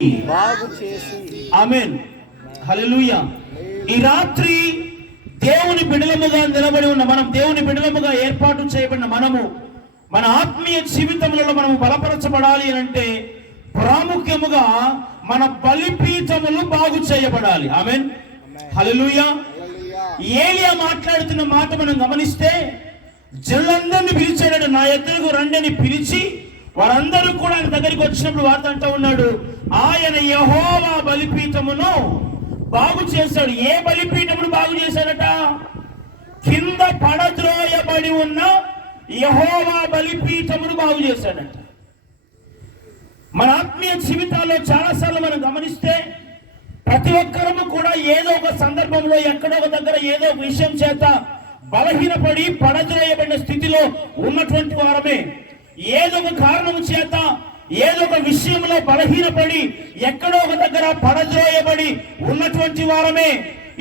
బాగు చేసి ఆమేన్ హల్లెలూయా. ఈ రాత్రి దేవుని బిడలముగా నిలబడి ఉన్న మనం, దేవుని బిడలముగా ఏర్పాటు చేయబడిన మనము మన ఆత్మీయ జీవితంలో మనము బలపరచబడాలి అంటే ప్రాముఖ్యముగా మన బలిపీఠములు బాగు చేయబడాలి. ఆమేన్ హల్లెలూయా. ఏలియా మాట్లాడుతున్న మాట మనం గమనిస్తే, జనులందరినీ పిలిచాడు, నా ఎద్దకు రండి అని పిలిచి వారందరూ కూడా ఆయన దగ్గరికి వచ్చినప్పుడు వార్త అంటూ ఉన్నాడు, ఆయన యెహోవా బలిపీఠమును బాగు చేశాడు. ఏ బలిపీఠమును బాగు చేశాడట? కింద పడద్రోయబడి ఉన్న యెహోవా బలిపీఠమును బాగు చేశాడట. మన ఆత్మీయ జీవితాల్లో చాలాసార్లు మనం గమనిస్తే ప్రతి ఒక్కరము కూడా ఏదో ఒక సందర్భంలో ఎక్కడో ఒక దగ్గర ఏదో ఒక విషయం చేత బలహీనపడి పడద్రోయబడిన స్థితిలో ఉన్నటువంటి వారమే. ఏదో ఒక కారణం చేత ఏదో ఒక విషయంలో బలహీనపడి ఎక్కడో ఒక దగ్గర పడద్రోయబడి ఉన్నటువంటి వారమే.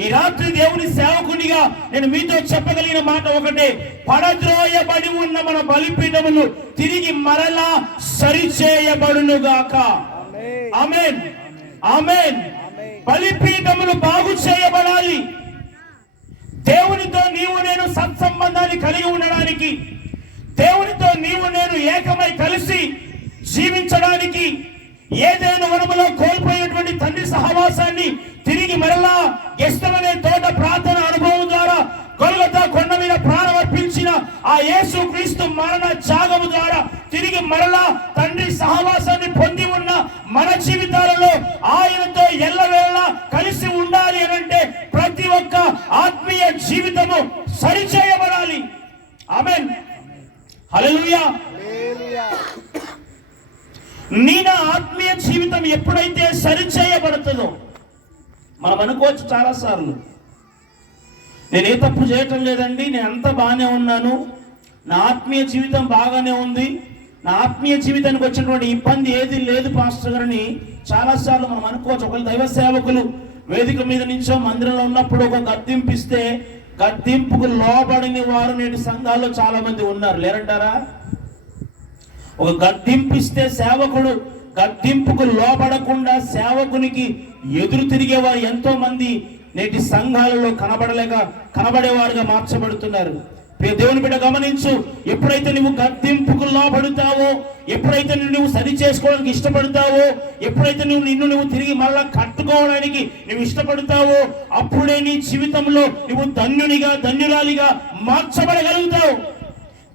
ఈ రాత్రి దేవుని సేవకునిగా నేను మీతో చెప్పగలిగిన మాట ఒకటే, పడద్రోయబడి ఉన్న మన బలిపీఠములు తిరిగి మరలా సరిచేయబడునుగాక. ఆమేన్ ఆమేన్. బలిపీఠములు బాగు చేయబడాలి. దేవునితో నీవు నేను సత్సంబంధాన్ని కలిగి ఉండడానికి, దేవునితో నీవు నేను ఏకమై కలిసి జీవించడానికి, ఏదైనా వనములో కోల్పోయినటువంటి తండ్రి సహవాసాన్ని తిరిగి మరలా గెస్తమనే తోట ప్రార్థన అనుభవం ద్వారా గొల్గొతా కొండ మీద ప్రాణం అర్పించిన ఆ యేసు క్రీస్తు మరణ త్యాగము ద్వారా తిరిగి మరలా తండ్రి సహవాసాన్ని పొంది ఉన్న మన జీవితాలలో ఆయనతో ఎల్లవేళలా కలిసి ఉండాలి అనంటే ప్రతి ఒక్క ఆత్మీయ జీవితము సరిచేయబడాలి. ఆమేన్ హల్లెలూయా. నీ నా ఆత్మీయ జీవితం ఎప్పుడైతే సరిచేయబడుతుందో, మనం అనుకోవచ్చు చాలాసార్లు, నేను ఏ తప్పు చేయటం లేదండి, నేను అంతా బాగానే ఉన్నాను, నా ఆత్మీయ జీవితం బాగానే ఉంది, నా ఆత్మీయ జీవితానికి వచ్చినటువంటి ఇబ్బంది ఏది లేదు పాస్టర్ గారిని చాలాసార్లు మనం అనుకోవచ్చు. ఒకవేళ దైవ సేవకులు వేదిక మీద నుంచో మందిరంలో ఉన్నప్పుడు ఒక గద్దింపు ఇస్తే గద్దింపుకు లోబడిన వారు నేటి సంఘాల్లో చాలా మంది ఉన్నారు, లేరంటారా? ఒక గద్దింపు ఇస్తే సేవకుడు గద్దింపుకు లోబడకుండా సేవకునికి ఎదురు తిరిగేవారు ఎంతో మంది నేటి సంఘాలలో కనబడేవారుగా మార్చబడుతున్నారు. దేవుని బిడ్డ గమనించు, ఎప్పుడైతే నువ్వు గద్దింపుకు లోబడుతావో, ఎప్పుడైతే నువ్వు సరి చేసుకోవడానికి ఇష్టపడతావో, ఎప్పుడైతే నిన్ను తిరిగి మళ్ళా కట్టుకోవడానికి నువ్వు ఇష్టపడతావో, అప్పుడే నీ జీవితంలో నువ్వు ధన్యునిగా ధన్యురాలిగా మార్చబడగలుగుతావు.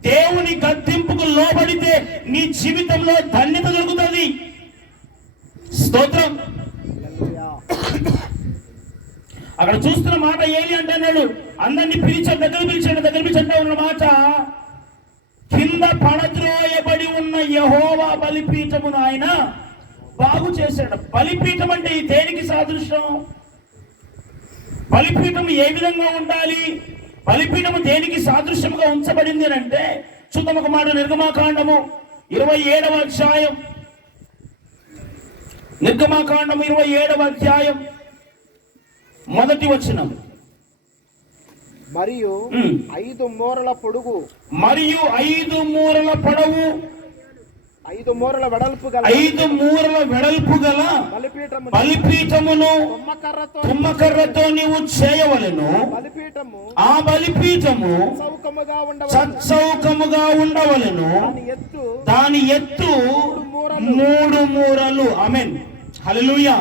దేవుని గద్దింపుకు లోబడితే నీ జీవితంలో ధన్యత దొరుకుతుంది. స్తోత్రం. అక్కడ చూస్తున్న మాట ఏలి అంటున్నాడు, అందరినీ దగ్గర పిలిచంటే ఉన్న మాట, కింద పడద్రోయబడి ఉన్న యెహోవా బలిపీఠమును ఆయన బాగు చేశాడు. బలిపీఠం అంటే దేనికి సాదృశ్యం? బలిపీఠం ఏ విధంగా ఉండాలి? బలిపీఠము దేనికి సాదృశ్యంగా ఉంచబడింది అని అంటే చూద్దాం ఒక మాట. నిర్గమాకాండము 27వ అధ్యాయం, నిర్గమాకాండము 27వ అధ్యాయం మొదటి వచనం. మరియు 5 మూరల పొడుగు, మరియు 5 మూరల పొడవు, 5 మూరల వెడల్పు గల బలిపీఠమును తుమ్మకర్రతో నీవు చేయవలెను. ఆ బలిపీఠము చచ్చౌకముగా ఉండవలెను. దాని ఎత్తు 3 మూరలు. ఆమేన్ హల్లెలూయా.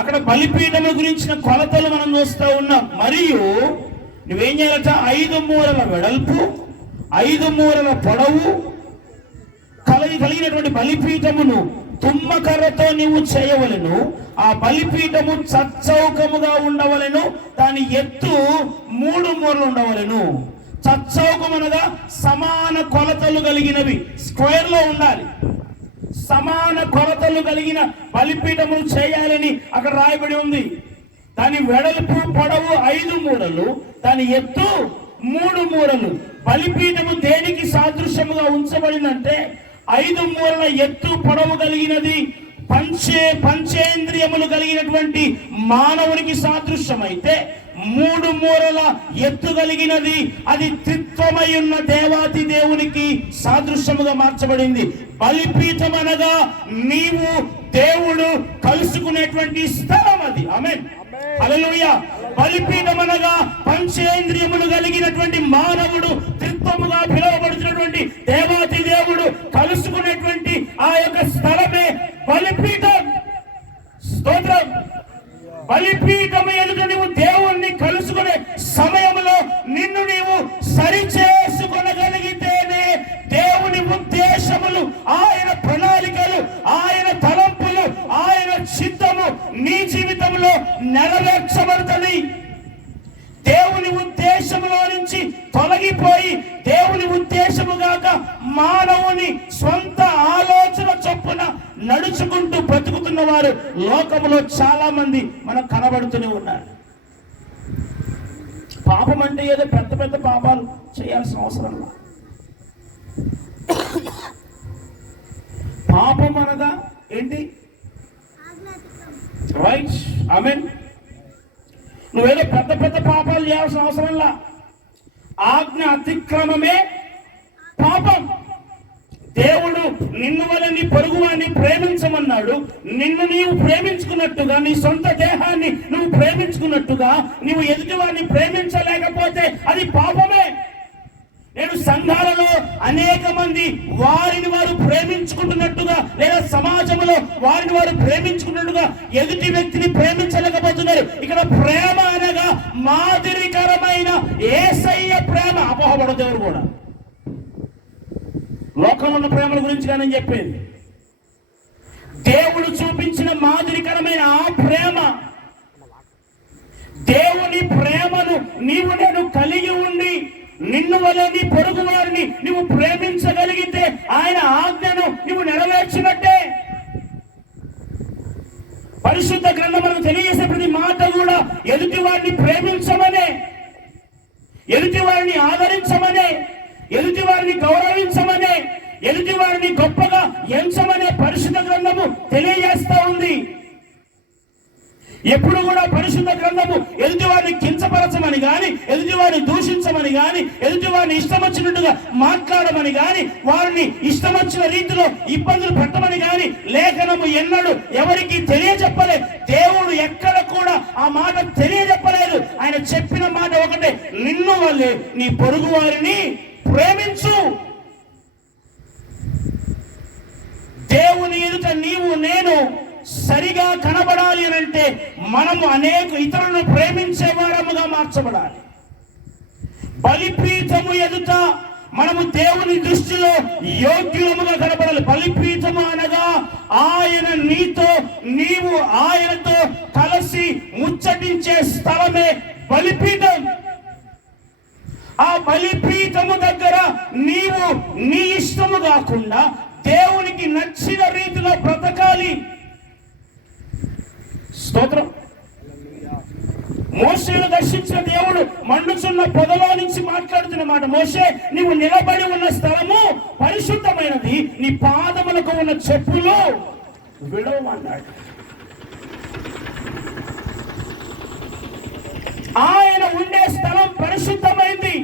అక్కడ బలిపీఠము గురించిన కొలతలు మనం చూస్తూ ఉన్నాం. మరియు నువ్వేం చేయాలట? 5 మూరల వెడల్పు, 5 మూరల పొడవు కలిగినటువంటి బలిపీఠమును తుమ్మకర్రతో నీవు చేయవలెను. ఆ బలిపీఠము చచ్చౌకముగా ఉండవలెను. దాని ఎత్తు 3 మూరలు ఉండవలెను. చచ్చౌకం అనగా సమాన కొలతలు కలిగినవి, స్క్వేర్ లో ఉండాలి. సమాన కొలతలు కలిగిన బలిపీఠమును చేయాలని అక్కడ రాయబడి ఉంది. దాని వెడల్పు పొడవు 5 మూరలు, దాని ఎత్తు 3 మూరలు. బలిపీఠము దేనికి సాదృశ్యముగా ఉంచబడిందంటే 5 మూరల ఎత్తు పొడవు కలిగినది పంచేంద్రియములు కలిగినటువంటి మానవునికి సాదృశ్యమైతే, 3 మూరల ఎత్తు కలిగినది అది త్రిత్వమై ఉన్న దేవాతి దేవునికి సాదృశ్యముగా మార్చబడింది. బలిపీఠం అనగా నీవు దేవుడు కలుసుకునేటువంటి స్థలం అది. ఆమేన్, హల్లెలూయా. బలిపీఠం అనగా పంచేంద్రియములు కలిగినటువంటి మానవుడు, త్రిత్వముగా పిలువబడుతున్నటువంటి దేవాతి దేవుడు కలుసుకునేటువంటి ఆ యొక్క స్థలమే బలిపీఠం. స్తోత్రం. బలిపీఠము ఎదుట నీవు దేవుణ్ణి కలుసుకునే సమయంలో నిన్ను నీవు సరిచేసుకొనగలిగితేనే దేవుని ఉద్దేశములు, ఆయన ప్రణాళికలు, ఆయన తలంపులు, ఆయన చిత్తము నీ జీవితంలో నెరవేర్చబడుతుంది. దేవుని ఉద్దేశములో నుంచి తొలగిపోయి దేవుని ఉద్దేశము గాక మానవుని స్వంత ఆలోచన చొప్పున నడుచుకుంటూ బ్రతుకుతున్న వారు లోకములో చాలా మంది మనకు కనబడుతూనే ఉన్నారు. పాపం అంటే ఏదో పెద్ద పెద్ద పాపాలు చేయాల్సిన అవసరం లేదు. పాపం అనగా ఏంటి? రైట్, ఆమేన్. నువ్వేదో పెద్ద పెద్ద పాపాలు చేయాల్సిన అవసరం లా. ఆజ్ఞ అతిక్రమమే పాపం. దేవుడు నిన్ను వల్ల నీ పొరుగువాన్ని ప్రేమించమన్నాడు. నిన్ను నీవు ప్రేమించుకున్నట్టుగా, నీ సొంత దేహాన్ని నువ్వు ప్రేమించుకున్నట్టుగా నీవు ఎదుటివారిని ప్రేమించలేకపోతే అది పాపమే. నేను సంఘాలలో అనేక మంది వారిని వారు ప్రేమించుకుంటున్నట్టుగా, లేదా సమాజంలో వారిని వారు ప్రేమించుకున్నట్టుగా ఎదుటి వ్యక్తిని ప్రేమించలేకపోతున్నారు. ఇక్కడ ప్రేమ అనగా మాదిరికరమైన యేసయ్య ప్రేమ. అపోహపడదు ఎవరు కూడా. లోకంలో ఉన్న ప్రేమల గురించి కానీ నేను చెప్పేది, దేవుడు చూపించిన మాదిరికరమైన ఆ ప్రేమ. దేవుని ప్రేమను నీవు నేను కలిగి ఉండి నిన్ను వలె నీ పొరుగు వారిని నువ్వు ప్రేమించగలిగితే ఆయన ఆజ్ఞను నువ్వు నెరవేర్చినట్టే. పరిశుద్ధ గ్రంథం మనకు తెలియజేసే ప్రతి మాట కూడా ఎదుటి వారిని ప్రేమించమనే, ఎదుటి వారిని ఆదరించమనే, ఎదుటి వారిని గౌరవించమనే, ఎదుటి వారిని గొప్పగా ఎంచమనే పరిశుద్ధ గ్రంథము తెలియజేస్తా ఉంది. ఎప్పుడు కూడా పరిశుద్ధ గ్రంథము ఎదుటి వారిని కించపరచమని గాని, ఎదుటి వారిని దూషించమని గాని, ఎదుటి వారిని ఇష్టం వచ్చినట్టుగా మాట్లాడమని గాని, వారిని ఇష్టం వచ్చిన రీతిలో ఇబ్బందులు పెట్టమని గాని లేఖనము ఎన్నడూ ఎవరికి తెలియజెప్పలే. దేవుడు ఎక్కడ కూడా ఆ మాట తెలియజెప్పలేదు. ఆయన చెప్పిన మాట ఒకటే, నిన్ను వల్లే నీ పొరుగు వారిని ప్రేమించు. దేవుని ఎదుట నీవు నేను సరిగా కనబడాలి అని అంటే మనము అనేక ఇతరులను ప్రేమించే వారముగా మార్చబడాలి. బలిపీఠము ఎదుట మనము దేవుని దృష్టిలో యోగ్యులముగా కనబడాలి. బలిపీఠము అనగా ఆయన నీతో, నీవు ఆయనతో కలిసి ముచ్చటించే స్థలమే బలిపీఠం. ఆ బలిపీఠము దగ్గర నీవు నీ ఇష్టము కాకుండా దేవునికి నచ్చిన రీతిలో బ్రతకాలి. స్తోత్రం. మోషేను దర్శించిన దేవుడు మండుచున్న పొదలో నుంచి మాట్లాడుతున్న మాట, మోషే నీవు నిలబడి ఉన్న స్థలము పరిశుద్ధమైనది, నీ పాదములకు ఉన్న చెప్పులు విడవమన్నాడు. ఆయన ఉండే స్థలం పరిశుద్ధమైంది.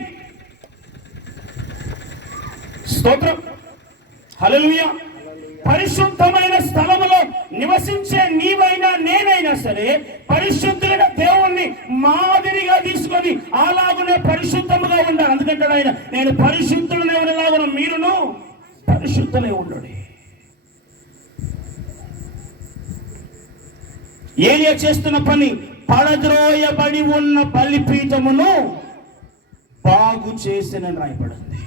స్తోత్రం, హల్లెలూయా. పరిశుద్ధమైన స్థలములో నివసించే నీవైనా నేనైనా సరే పరిశుద్ధులైన దేవుణ్ణి మాదిరిగా తీసుకొని అలాగునే పరిశుద్ధముగా ఉండాలి. అందుకంటే ఆయన, నేను పరిశుద్ధులనే ఉండేలాగున మీరును పరిశుద్ధులై ఉండండి. ఏలియా చేస్తున్న పని, పడద్రోయబడి ఉన్న బలిపీఠమును బాగు చేసిన రాయబడింది.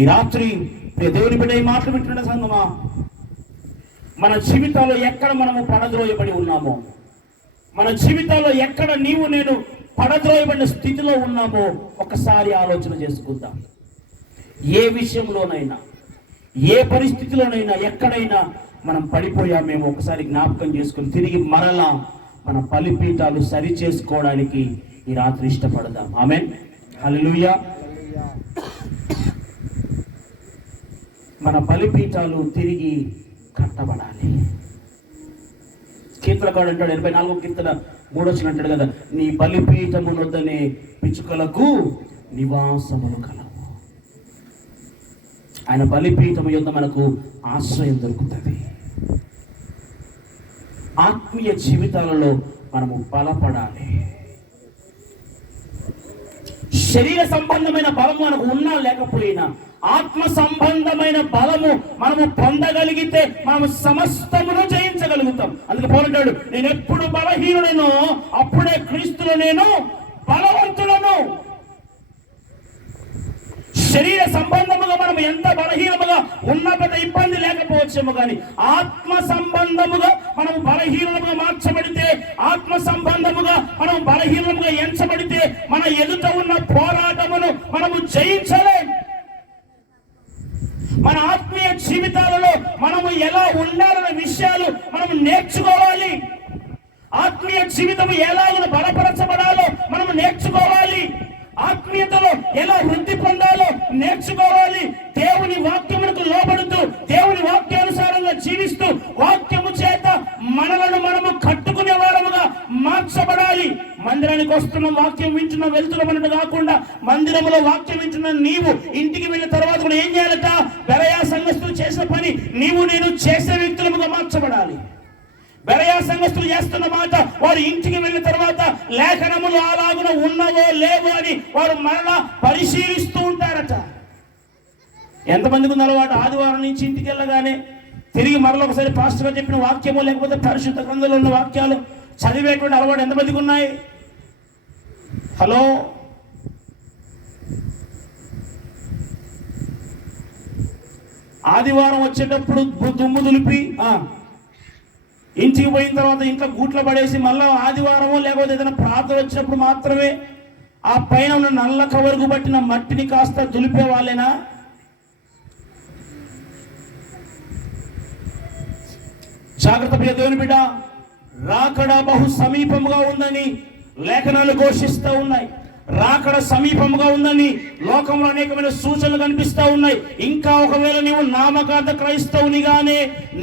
ఈ రాత్రి దేవుని బిడ్డ ఈ మాటలు వింటున్న సంగమా, మన జీవితాల్లో ఎక్కడ మనము పడద్రోయబడి ఉన్నామో, మన జీవితాల్లో ఎక్కడ నీవు నేను పడద్రోయబడిన స్థితిలో ఉన్నామో ఒకసారి ఆలోచన చేసుకుందాం. ఏ విషయంలోనైనా, ఏ పరిస్థితిలోనైనా, ఎక్కడైనా మనం పడిపోయామేమో ఒకసారి జ్ఞాపకం చేసుకుని తిరిగి మరలా మన బలిపీఠాలు సరి చేసుకోవడానికి ఈ రాత్రి ఇష్టపడదాం. ఆమేన్, హల్లెలూయా. మన బలిపీఠాలు తిరిగి కట్టబడాలి. కీర్తనకారుడు అంటాడు, 84వ కీర్తన 3వ వచనం అంటాడు కదా, నీ బలిపీఠమునొద్దనే పిచ్చుకలకు నివాసములు కలవు. ఆయన బలిపీఠము యొద్ద మనకు ఆశ్రయం దొరుకుతుంది. ఆత్మీయ జీవితాలలో మనము బలపడాలి. శరీర సంబంధమైన బలము మనకు ఉన్నా లేకపోయినా ఆత్మ సంబంధమైన బలము మనము పొందగలిగితే మనము సమస్తమును జయించగలుగుతాం. అందుకే పౌలుడు, నేను ఎప్పుడు బలహీనుడనో అప్పుడే క్రీస్తులో నేను బలవంతుడను. శరీర సంబంధముగా మనం ఎంత బలహీనముగా ఉన్న పెద్ద ఇబ్బంది లేకపోవచ్చేమో కానీ ఆత్మ సంబంధముగా మనం బలహీనముగా మార్చబడితే, ఆత్మ సంబంధముగా మనం బలహీనముగా ఎంచబడితే మన ఎదుట ఉన్న పోరాటమును మనము జయించలేం. మన ఆత్మీయ జీవితాలలో మనము ఎలా ఉండాలనే విషయాలు మనం నేర్చుకోవాలి. ఆత్మీయ జీవితం ఎలాగ బలపరచబడాలో మనం నేర్చుకోవాలి. ఆత్మీయతలో ఎలా వృద్ధి పొందాలో నేర్చుకోవాలి. దేవుని వాక్యమునకు లోబడుతూ దేవుని వాక్యానుసారంగా జీవిస్తూ వాక్యము చేత మనలను మనము కట్టుకునే వారముగా మార్చబడాలి. మందిరానికి వస్తున్న వాక్యం వింటున్న వెళ్తున్నామన్నట్టు కాకుండా మందిరంలో వాక్యం వింటున్న నీవు ఇంటికి వెళ్ళిన తర్వాత కూడా ఏం చేయాలట? బెరయా సంఘస్థులు చేసిన పని నీవు నేను చేసే వ్యక్తులముగా మార్చబడాలి. బెరయా సంఘస్థులు చేస్తున్న మాట వారు ఇంటికి వెళ్ళిన తర్వాత లేఖనములు అలాగున ఉన్నవో లేవో అని వారు మరలా పరిశీలిస్తూ ఉంటారట. ఎంతమందికి ఉన్న అలవాటు ఆదివారం నుంచి ఇంటికి వెళ్ళగానే తిరిగి మరలా ఒకసారి పాస్టర్ చెప్పిన వాక్యమో లేకపోతే పరిశుద్ధ గ్రంథంలో ఉన్న వాక్యాలు చదివేటువంటి అలవాటు ఎంతమందికి ఉన్నాయి? హలో, ఆదివారం వచ్చేటప్పుడు దుమ్ము దులిపి ఇంటికి పోయిన తర్వాత ఇంట్లో గూట్లో పడేసి మళ్ళీ ఆదివారమో లేకపోతే ఏదైనా ప్రార్థన వచ్చినప్పుడు మాత్రమే ఆ పైన ఉన్న నల్ల కవరుకు పట్టిన మట్టిని కాస్త దులిపే వాళ్ళేనా? జాగ్రత్త ప్రియ దేవుని బిడ్డ, రాకడ బహు సమీపముగా ఉందని లేఖనాలు ఘోషిస్తూ ఉన్నాయి. రాకడ సమీపముగా ఉందని లోకంలో అనేకమైన సూచనలు కనిపిస్తూ ఉన్నాయి. ఇంకా ఒకవేళ నీవు నామకార్థ క్రైస్తవునిగానే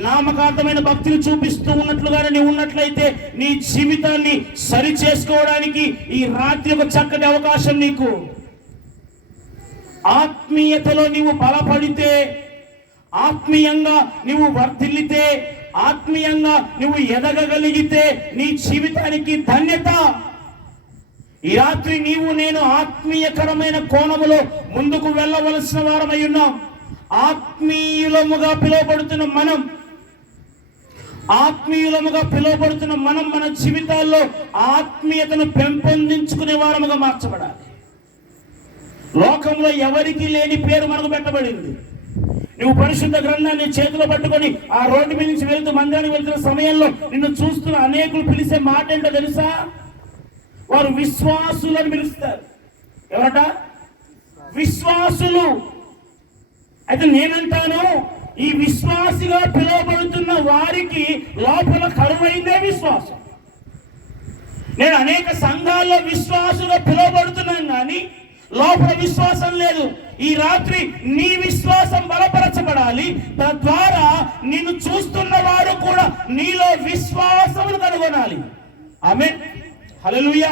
నామకార్థమైన భక్తిని చూపిస్తూ ఉన్నట్లుగానే నీవు ఉన్నట్లయితే నీ జీవితాన్ని సరి చేసుకోవడానికి ఈ రాత్రి ఒక చక్కటి అవకాశం నీకు. ఆత్మీయతలో నీవు బలపడితే, ఆత్మీయంగా నీవు వర్ధిల్లితే, ఆత్మీయంగా నువ్వు ఎదగగలిగితే నీ జీవితానికి ధన్యత. ఈ రాత్రి నీవు నేను ఆత్మీయకరమైన కోణములో ముందుకు వెళ్ళవలసిన వారమై ఉన్నాం. ఆత్మీయులముగా పిలువబడుతున్న మనం మన జీవితాల్లో ఆత్మీయతను పెంపొందించుకునే వారముగా మార్చబడాలి. లోకంలో ఎవరికి లేని పేరు మనకు పెట్టబడింది. నువ్వు పరిశుద్ధ గ్రంథాన్ని చేతిలో పట్టుకొని ఆ రోడ్డు మీద నుంచి వెళ్తూ మందిరానికి వెళ్తున్న సమయంలో నిన్ను చూస్తున్న అనేకులు పిలిచే మాట ఏంటో తెలుసా? వారు విశ్వాసులు అని పిలుస్తారు. ఎవరట? విశ్వాసులు. అయితే నేనంటాను, ఈ విశ్వాసిగా పిలువబడుతున్న వారికి లోపల కరువైందే విశ్వాసం. నేను అనేక సంఘాల్లో విశ్వాసుగా పిలువబడుతున్నాను కానీ లోపల విశ్వాసం లేదు. ఈ రాత్రి నీ విశ్వాసం బలపరచబడాలి. తద్వారా నిన్ను చూస్తున్న వారు కూడా నీలో విశ్వాసమును కనుగొనాలి. ఆమేన్, హల్లెలూయా.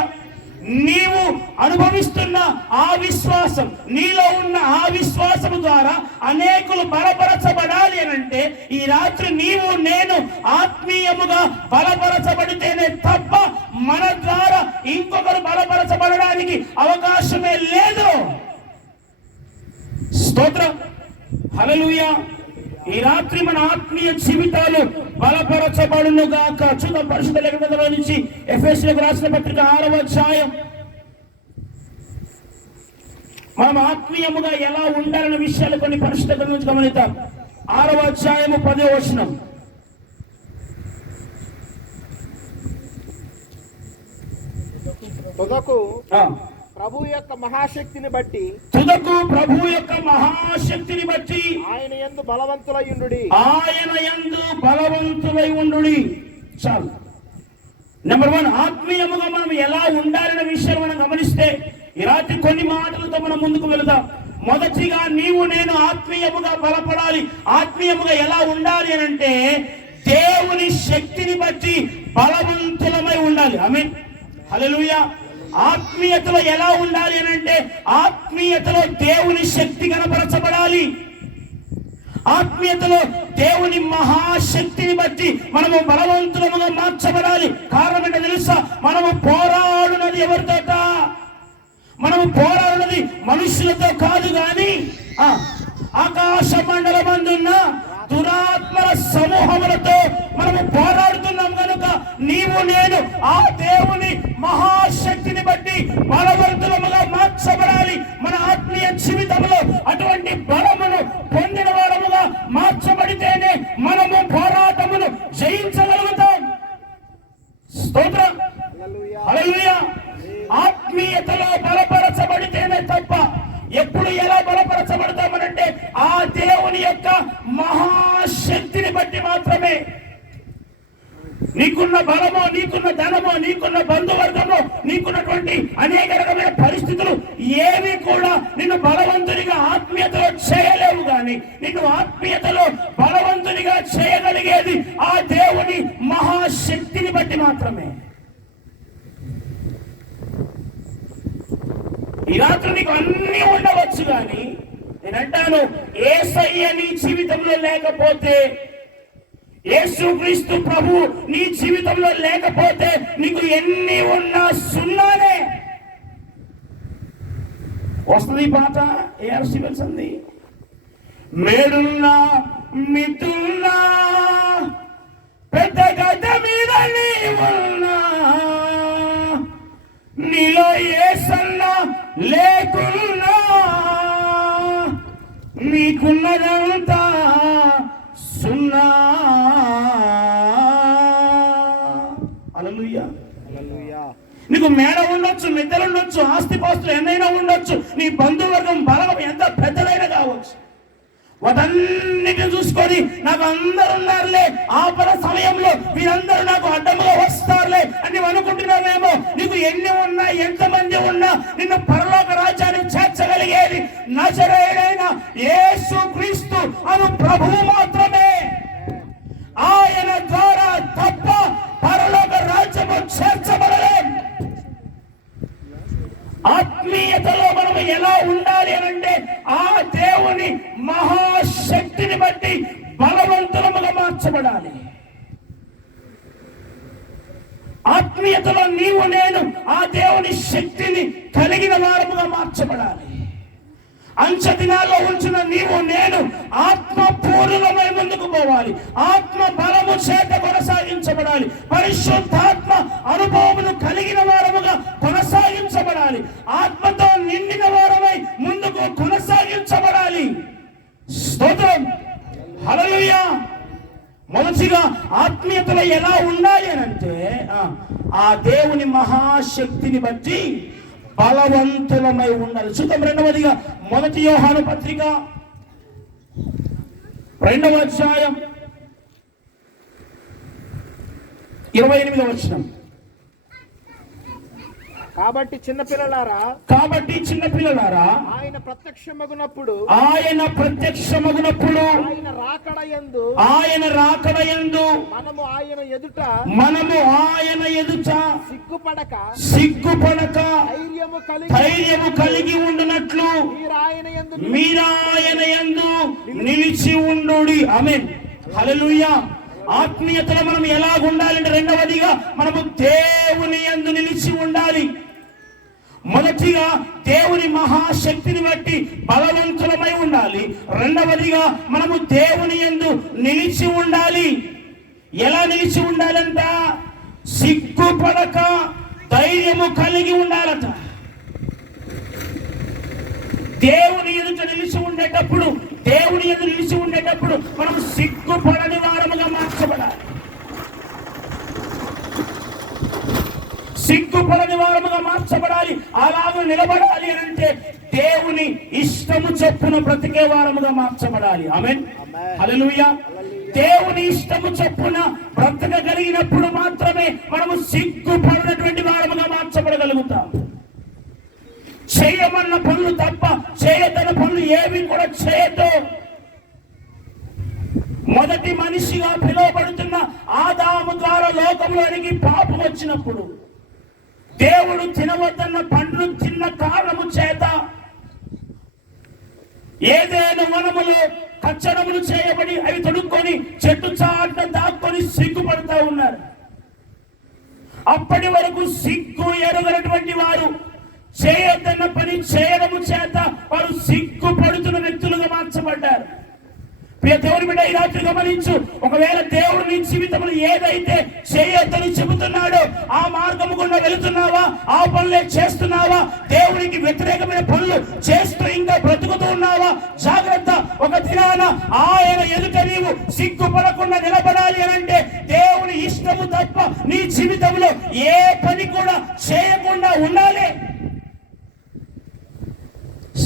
నీవు అనుభవిస్తున్న ఆ విశ్వాసం, నీలో ఉన్న ఆ విశ్వాసము ద్వారా అనేకులు బలపరచబడాలి అని అంటే ఈ రాత్రి నీవు నేను ఆత్మీయముగా బలపరచబడితేనే తప్ప మన ద్వారా ఇంకొకరు బలపరచబడడానికి అవకాశమే లేదు. స్తోత్రం, హల్లెలూయా. ఈ రాత్రి మన ఆత్మీయ జీవితాలు బలపరచబడును గాక. చూద్దాం పరిశుద్ధ లేఖనంలో నుంచి ఎఫెసీయులకు రాసిన పత్రిక 6వ అధ్యాయం. మనం ఆత్మీయముగా ఎలా ఉండాలనే విషయాలు కొన్ని పరిశుద్ధ గ్రంథం నుంచి గమనిద్దాం. 6వ అధ్యాయము 10వ వచనం. తుదకు ప్రభు యొక్క మహాశక్తిని బట్టి ఆయన యందు బలవంతులై ఉండుడి. చాలు. నెంబర్ 1, ఆత్మీయముగా మనం ఎలా ఉండాలనే విషయం మనం గమనిస్తే ఈ రాత్రి కొన్ని మాటలతో మనం ముందుకు వెళదాం. మొదటిగా నీవు నేను ఆత్మీయముగా బలపడాలి. ఆత్మీయముగా ఎలా ఉండాలి అని అంటే దేవుని శక్తిని బట్టి బలవంతులమై ఉండాలి. ఆమేన్, హల్లెలూయా. ఆత్మీయతలో ఎలా ఉండాలి అని అంటే ఆత్మీయతలో దేవుని శక్తి కనపరచబడాలి. ఆత్మీయతలో దేవుని మహాశక్తిని బట్టి మనము బలవంతులముగా మార్చ మనము పోరాడినది మనుషులతో కాదు గాని ఆకాశ మండలమందున్న దురాత్మల సమూహములతో మనము పోరాడుతున్నాం కనుక నీవు నేను ఆ దేవుని మహాశక్తిని బట్టి బలవంతులముగా మార్చబడాలి. మన ఆత్మీయ జీవితంలో అటువంటి బలమును పొందిన వారముగా మార్చబడితేనే మనము పోరాటమును జయించగలుగుతాం. స్తోత్రం. హల్లెలూయా. ఆత్మీయతలో బలపరచబడితేనే తప్ప ఎప్పుడు ఎలా బలపరచబడతామనంటే ఆ దేవుని యొక్క మహాశక్తిని బట్టి మాత్రమే. నీకున్న బలమో, నీకున్న ధనమో, నీకున్న బంధువర్గమో, నీకున్నటువంటి అనేక రకమైన పరిస్థితులు ఏవి కూడా నిన్ను బలవంతునిగా ఆత్మీయతలో చేయలేవు. కానీ నిన్ను ఆత్మీయతలో బలవంతునిగా చేయగలిగేది ఆ దేవుని మహాశక్తిని బట్టి మాత్రమే. ఈ రాత్రి నీకు అన్ని ఉండవచ్చు, కానీ నేనంటాను యేసయ్య నీ జీవితంలో లేకపోతే, యేసుక్రీస్తు ప్రభు నీ జీవితంలో లేకపోతే నీకు ఎన్ని ఉన్నా సున్నానే. వస్తుంది పాట, ఏఆర్ స్టీవెన్స్ అంది, మేడున్నా మితున్నా పెద్ద గడ్డ మీద నీవున్నా, నీలో యేసన్నా లేకున్నా నీకున్నదంతా సున్నా. హల్లెలూయా. నీకు మేడ ఉండొచ్చు, మిద్దెలు ఉండొచ్చు, ఆస్తిపాస్తులు ఎన్నైనా ఉండొచ్చు, నీ బంధువర్గం బలం ఎంత పెద్దదైనా కావచ్చు. వాటన్నిటిని చూసుకొని నాకు అందరు ఉన్నారులే, ఆపద సమయంలో వీరందరూ నాకు అడ్డముగా వస్తారులే అని నువ్వు అనుకుంటున్నావేమో. నీకు ఎన్ని ఉన్నా, ఎంతమంది ఉన్నా నిన్ను పరలోక రాజ్యానికి చేర్చగలిగేది నజరేయుడైన యేసుక్రీస్తు అను ప్రభువు మాత్రమే. ఆయన ద్వారా తప్ప పరలోక రాజ్యము చేర్చబడలేదు. ఆత్మీయతలో మనం ఎలా ఉండాలి అనంటే ఆ దేవుని మహాశక్తిని బట్టి బలవంతులముగా మార్చబడాలి. ఆత్మీయతలో నీవు నేను ఆ దేవుని శక్తిని కలిగిన వారముగా మార్చబడాలి. అంచె దినాల్లో ఉంచిన నీవు నేను ఆత్మపూర్ణమై ముందుకు పోవాలి. ఆత్మ బలము చేత కొనసాగించబడాలి. పరిశుద్ధాత్మ అనుభవమును కలిగిన వారముగా కొనసాగించబడాలి. ఆత్మతో నిండిన వారమై ముందుకు కొనసాగించబడాలి. స్తోత్రం. హల్లెలూయా. మొదటిగా ఆత్మీయతలో ఎలా ఉండాలి అనంటే ఆ దేవుని మహాశక్తిని బట్టి బలవంతులమై ఉండాలి. చూద్దాం. రెండవదిగా 1 యోహాను పత్రిక 2వ అధ్యాయం 28వ వచనం. కాబట్టి చిన్నపిల్లలారా ఆయన ప్రత్యక్షమగునప్పుడు ఆయన రాకడయందు మనము ఆయన ఎదుట సిగ్గుపడక ధైర్యము కలిగి ఉండునట్లు మీరాయన యందు నిలిచి ఉండుడి. ఆమేన్. హల్లెలూయా. ఆత్మీయతలో మనం ఎలా ఉండాలంటే రెండవదిగా మనము దేవుని యందు నిలిచి ఉండాలి. మొదటిగా దేవుని మహాశక్తిని బట్టి బలవంతులమై ఉండాలి. రెండవదిగా మనము దేవుని యందు నిలిచి ఉండాలి. ఎలా నిలిచి ఉండాలంట? సిగ్గుపడక ధైర్యము కలిగి ఉండాలట. దేవుని ఎదుట నిలిచి ఉండేటప్పుడు మనం సిగ్గుపడని వారముగా మార్చబడాలి. అలాగ నిలబడాలి అంటే దేవుని ఇష్టము చొప్పున బ్రతికే వారముగా మార్చబడాలి. ఆమేన్. హల్లెలూయా. దేవుని ఇష్టము చొప్పున బ్రతకగలిగినప్పుడు మాత్రమే మనము సిగ్గుపడినటువంటి వారముగా మార్చబడగలుగుతాం. చేయమన్న పనులు తప్ప చేయదన్న పనులు ఏవి కూడా చేయదు. మొదటి మనిషిగా పిలువబడుతున్న ఆదాము ద్వారా లోకంలోనికి పాపం వచ్చినప్పుడు దేవుడు తినవద్దన్న పండ్లు తిన్న కారణము చేత ఏదైనా వనములో కచ్చడములు చేయబడి అవి తొడుక్కొని చెట్టు చాట దాక్కొని సిగ్గుపడుతూ ఉన్నారు. అప్పటి వరకు సిగ్గు ఎరగనటువంటి వారు చేయొద్దన్న పని చేయడము చేత వారు సిగ్గుపడుతున్న వ్యక్తులుగా మార్చబడ్డారు. ప్రియ దేవుని బిడ్డ, ఈ రాత్రి గమనించు. ఒకవేళ దేవుడు నీ జీవితంలో ఏదైతే చేయొద్దని చెబుతున్నాడో ఆ మార్గము గుండా వెళుతున్నావా, ఆ పనులే చేస్తున్నావా, దేవునికి వ్యతిరేకమైన పనులు చేస్తూ ఇంకా బ్రతుకుతూ ఉన్నావా, జాగ్రత్త. ఒక దినాన ఆయన ఎదుట నీవు సిగ్గుపడకుండా నిలబడాలి అని అంటే దేవుని ఇష్టము తప్ప నీ జీవితంలో ఏ పని కూడా చేయకుండా ఉండాలి.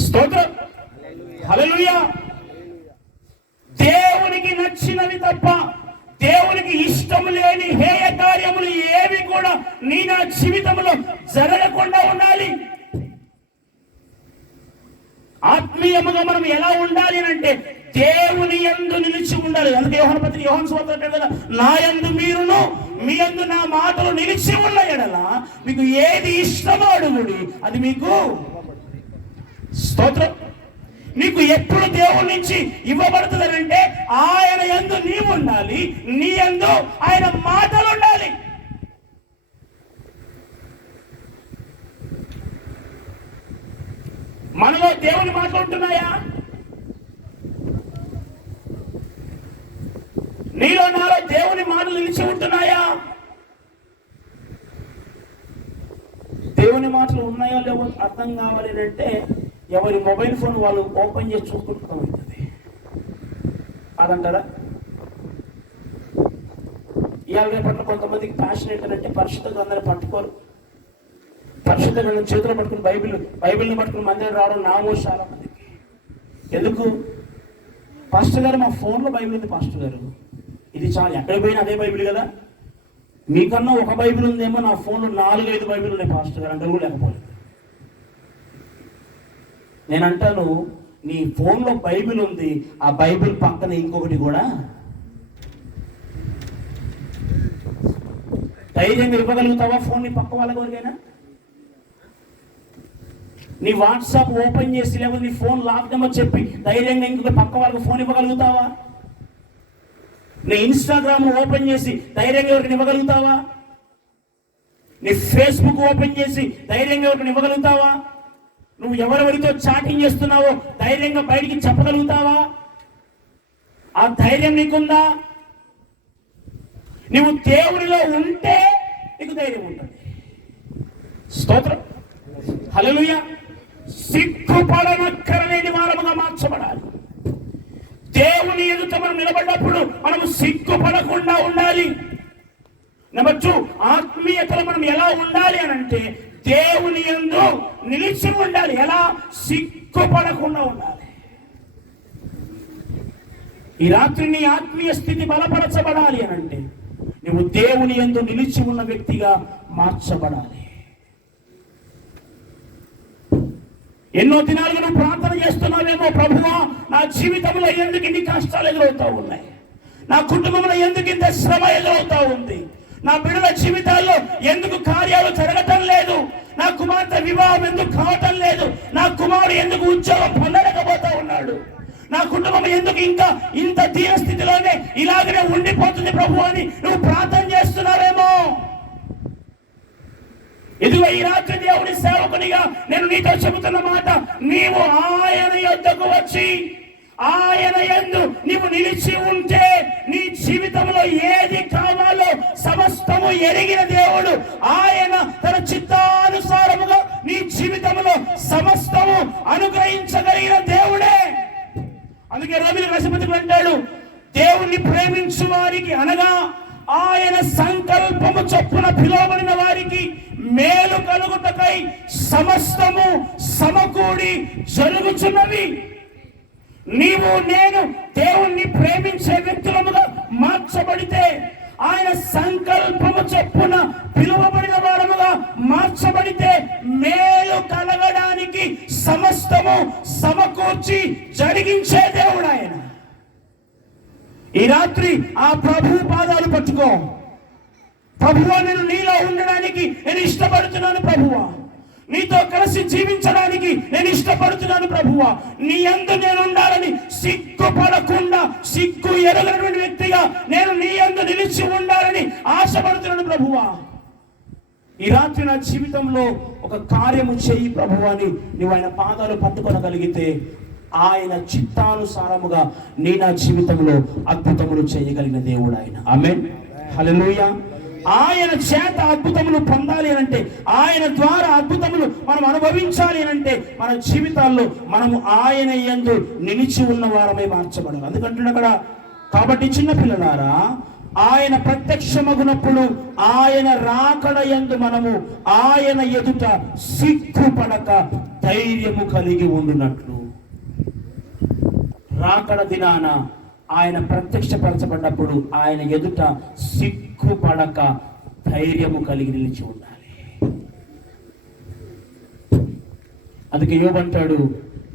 స్తోత్రం, హల్లెలూయా. దేవునికి నచ్చినవి తప్ప దేవునికి ఇష్టం లేని హేయ కార్యములు ఏవి కూడా నీ నా జీవితంలో జరగకుండా ఉండాలి. ఆత్మీయముగా మనం ఎలా ఉండాలి అంటే దేవుని యందు నిలిచి ఉండాలి. అందుకే యోహాను పత్రిక యోహాను సువార్త అంటాడు కదా, నా యందు మీరును మీ యందు నా మాటలు నిలిచి ఉన్న ఎడల మీకు ఏది ఇష్టమో అడుగుడి, అది మీకు. స్తోత్రం. నీకు ఎప్పుడు దేవుడి నుంచి ఇవ్వబడుతుందంటే ఆయన యందు నీవు ఉండాలి, నీ యందు ఆయన మాటలు ఉండాలి. మనలో దేవుని మాటలు ఉంటున్నాయా? నీలో నాలో దేవుని మాటలు నిలిచి ఉంటున్నాయా? దేవుని మాటలు ఉన్నాయో లేవో అర్థం కావాలి అంటే ఎవరి మొబైల్ ఫోన్ వాళ్ళు ఓపెన్ చేసి చూసుకుంటాం అవుతుంది. అదంటారా? ఇవాళ రేపట్లో కొంతమందికి ప్యాషన్ ఏంటంటే పరిశుద్ధ గ్రంథాన్ని పట్టుకోరు. పరిశుద్ధ గ్రంథం చేతిలో పట్టుకుని బైబిల్ని పట్టుకుని మందిరం రావడం నామో చాలా మందికి. ఎందుకు? పాస్టర్ గారు మా ఫోన్లో బైబిల్ ఉంది పాస్టర్ గారు, ఇది చాలా ఎక్కడ పోయినా అదే బైబిల్ కదా, మీకన్నా ఒక బైబిల్ ఉందేమో, నా ఫోన్లో 4-5 బైబిల్ ఉన్నాయి పాస్టర్ గారు అంటే కూడా లేకపోలేదు. నేను అంటాను, నీ ఫోన్లో బైబిల్ ఉంది, ఆ బైబిల్ పక్కన ఇంకొకటి కూడా ధైర్యంగా ఇవ్వగలుగుతావా? ఫోన్ నీ పక్క వాళ్ళ ఎవరికైనా? నీ వాట్సాప్ ఓపెన్ చేసి లేకపోతే నీ ఫోన్ లాక్ నెంబర్ చెప్పి ధైర్యంగా ఇంకొక పక్క వాళ్ళకి ఫోన్ ఇవ్వగలుగుతావా? నీ ఇన్స్టాగ్రామ్ ఓపెన్ చేసి ధైర్యంగా ఎవరికి ఇవ్వగలుగుతావా? నీ ఫేస్బుక్ ఓపెన్ చేసి ధైర్యంగా ఎవరికి ఇవ్వగలుగుతావా? నువ్వు ఎవరెవరితో చాటింగ్ చేస్తున్నావో ధైర్యంగా బయటికి చెప్పగలుగుతావా? ఆ ధైర్యం నీకుందా? నువ్వు దేవుడిలో ఉంటే నీకు ధైర్యం ఉంటుంది. స్తోత్రం, హల్లెలూయా. సిగ్గుపడనక్కరలేని వారముగా మార్చబడాలి. దేవుని ఎదుట మనం నిలబడినప్పుడు మనము సిగ్గుపడకుండా ఉండాలి. నెంబర్ 2, ఆత్మీయతలో మనం ఎలా ఉండాలి అని అంటే దేవుని యందు నిలిచి ఉండాలి. ఎలా? సిగ్గుపడకుండా ఉండాలి. ఈ రాత్రి నీ ఆత్మీయ స్థితి బలపరచబడాలి అని అంటే నువ్వు దేవుని యందు నిలిచి ఉన్న వ్యక్తిగా మార్చబడాలి. ఎన్నో దినాలుగా నువ్వు ప్రార్థన చేస్తున్నావేమో, ప్రభువా నా జీవితంలో ఎందుకు ఇన్ని కష్టాలు ఎదురవుతా ఉన్నాయి, నా కుటుంబంలో ఎందుకు ఇంత శ్రమ ఎదురవుతా ఉంది, నా బిడ్డల జీవితాల్లో ఎందుకు కార్యాలు జరగటం లేదు, నా కుమార్తె వివాహం ఎందుకు కావటం లేదు, నా కుమారుడు ఎందుకు ఉద్యోగం పొందలేకపోతా ఉన్నాడు, నా కుటుంబం ఎందుకు ఇంకా ఇంత దీన స్థితిలోనే ఇలాగనే ఉండిపోతుంది ప్రభు అని నువ్వు ప్రార్థన చేస్తున్నావేమో. ఇదిగో ఈ రాత్రి దేవుని సేవకునిగా నేను నీతో చెబుతున్న మాట, నీవు ఆయన యొద్దకు వచ్చి ఆయన యందు నీవు నిలిచి ఉంటే నీ జీవితంలో ఏది కావాలో సమస్తము ఎరిగిన దేవుడు ఆయన తన చిత్తానుసారముగా నీ జీవితంలో సమస్తము అనుగ్రహించగలిగిన దేవుడే. అందుకే రోమీయులకు రాసిన పత్రికలో అంటాడు, దేవుణ్ణి ప్రేమించు వారికి అనగా ఆయన సంకల్పము చొప్పున పిలువబడిన వారికి మేలు కలుగుటకై సమస్తము సమకూడి జరుగుచున్నవి. నీవు నేను దేవుణ్ణి ప్రేమించే వ్యక్తులముగా మార్చబడితే, ఆయన సంకల్పము చొప్పున పిలువబడిన వారముగా మార్చబడితే మేలు కలగడానికి సమస్తము సమకూర్చి జరిగించే దేవుడు ఆయన. ఈ రాత్రి ఆ ప్రభు పాదాలు పట్టుకో. ప్రభువా, నేను నీలో ఉండడానికి నేను ఇష్టపడుతున్నాను ప్రభువా, నీతో కలిసి జీవించడానికి నేను ఇష్టపడుతున్నాను ప్రభువా, నీ యందు నేను ఉండాలని సిగ్గుపడకుండా సిగ్గు ఎరగనటువంటి వ్యక్తిగా నేను నీ యందు నిలిచి ఉండాలని ఆశపడుతున్నాను ప్రభువా. ఈ రాత్రి నా జీవితంలో ఒక కార్యము చేయి ప్రభువా అని నువ్వు ఆయన పాదాలు పట్టుకొనగలిగితే ఆయన చిత్తానుసారముగా నా జీవితంలో అద్భుతములు చేయగలిగిన దేవుడు ఆయన. ఆమేన్, హల్లెలూయా. ఆయన చేత అద్భుతములు పొందాలి అంటే, ఆయన ద్వారా అద్భుతములు మనం అనుభవించాలి అంటే మన జీవితాల్లో మనము ఆయన యందు నిలిచి ఉన్న వారమై మార్చబడాలి. అందుకంటున్నా అక్కడ, కాబట్టి చిన్న పిల్లలారా ఆయన ప్రత్యక్షమగునప్పుడు ఆయన రాకడ యందు మనము ఆయన ఎదుట సిగ్గుపడక ధైర్యము కలిగి ఉండునట్లు. రాకడ దినాన ఆయన ప్రత్యక్షపరచబడినప్పుడు ఆయన ఎదుట సిగ్గుపడక ధైర్యము కలిగి నిలిచి ఉండాలి. అందుకే యోబు అంటాడు,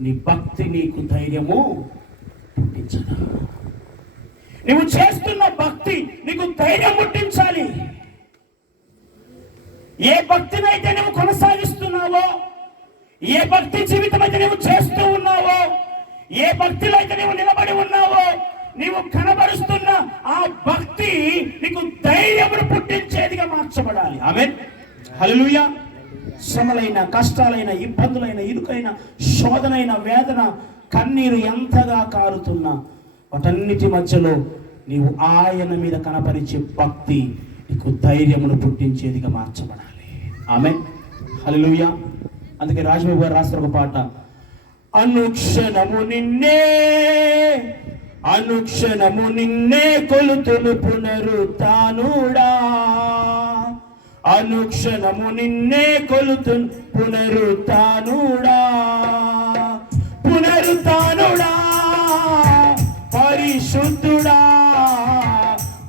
నీ భక్తి నీకు ధైర్యము పుట్టించదా. నువ్వు చేస్తున్న భక్తి నీకు ధైర్యం పుట్టించాలి. ఏ భక్తినైతే నువ్వు కొనసాగిస్తున్నావో, ఏ భక్తి జీవితం అయితే నువ్వు చేస్తూ ఉన్నావో, ఏ భక్తిలో అయితే నువ్వు నిలబడి ఉన్నావో, నీవు కనబరుస్తున్న ఆ భక్తి నీకు ధైర్యమును పుట్టించేదిగా మార్చబడాలి. ఆమేన్, హల్లెలూయా. శ్రమలైన, కష్టాలైన, ఇబ్బందులైన, ఇరుకైన, శోధనైన, వేదన, కన్నీరు ఎంతగా కారుతున్నా వాటన్నిటి మధ్యలో నీవు ఆయన మీద కనపరిచే భక్తి నీకు ధైర్యమును పుట్టించేదిగా మార్చబడాలి. ఆమేన్, హల్లెలూయా. అందుకే రాజబాబు గారు రాస్తారు ఒక పాట, అనుక్షణము నిన్నే, అనుక్షణము నిన్నే కొలుతును పునరుత్థానుడా, అనుక్షణము నిన్నే కొలుతును పునరుత్థానుడా, పునరుత్థానుడా, పరిశుద్ధుడా,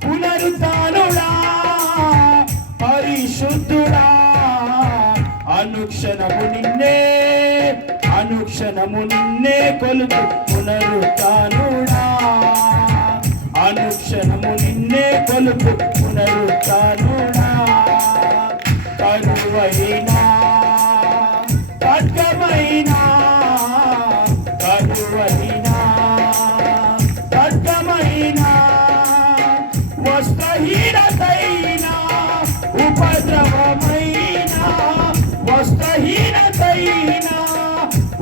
పునరుత్థానుడా, పరిశుద్ధుడా, అనుక్షణము నిన్నే, అనుక్షణము నిన్నే కొలుతు పునరుత్థానుడా, అనుక్షణము నిన్నే కొలుతు పునరుత్థానుడా, కరువైనా ఖడ్గమైనా, కరువైనా ఖడ్గమైనా, వస్త్రహీనతైనా, ఉపద్రవమైనా, వస్త్రహీనతైనా,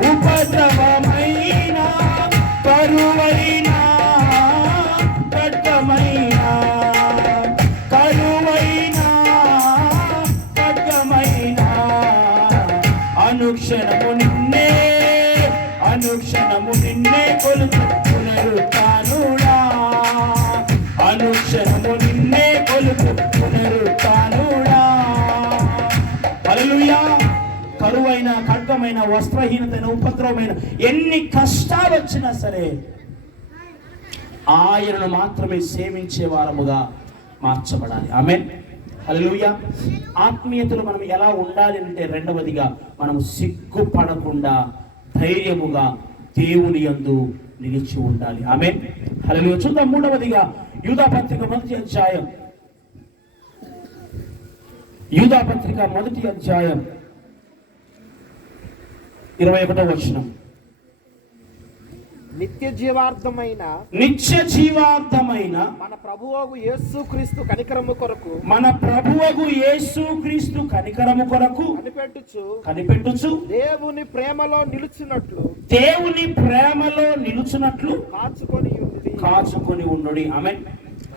ఉపద్రవమైనా, కరువైనా ఖడ్గమైనా, కరువైనా ఖడ్గమైనా, అనుక్షణము నిన్నే, అనుక్షణము నిన్నే కొలుతు పునరుత్థానుడా, అనుక్షణము నిన్నే కొలుతు పునరుత్థానుడా. హల్లెలూయా. కరువైన, ఖడ్గమైన, వస్త్రహీనతైన, ఉపద్రవమైన ఎన్ని కష్టాలు వచ్చినా సరే ఆయనను మాత్రమే సేవించే వారముగా మార్చబడాలి. ఆమేన్, హల్లెలూయా. ఆత్మీయతలో మనం ఎలా ఉండాలి అంటే, రెండవదిగా మనం సిగ్గుపడకుండా ధైర్యముగా దేవుని యందు నిలిచి ఉండాలి. ఆమేన్, హల్లెలూయా. చూద్దాం మూడవదిగా యూదాపత్రిక మొదటి అధ్యాయం, యూదాపత్రిక మొదటి అధ్యాయం 21వ వచనం. నిత్య జీవార్థమైన, నిత్య జీవార్థమైన మన ప్రభువగు యేసుక్రీస్తు కనికరము కొరకు, మన ప్రభువగు యేసుక్రీస్తు కనికరము కొరకు కనిపెట్టుచు దేవుని ప్రేమలో నిలుచున్నట్లు, దేవుని ప్రేమలో నిలుచున్నట్లు కాచుకొని ఉండుడి. ఆమేన్,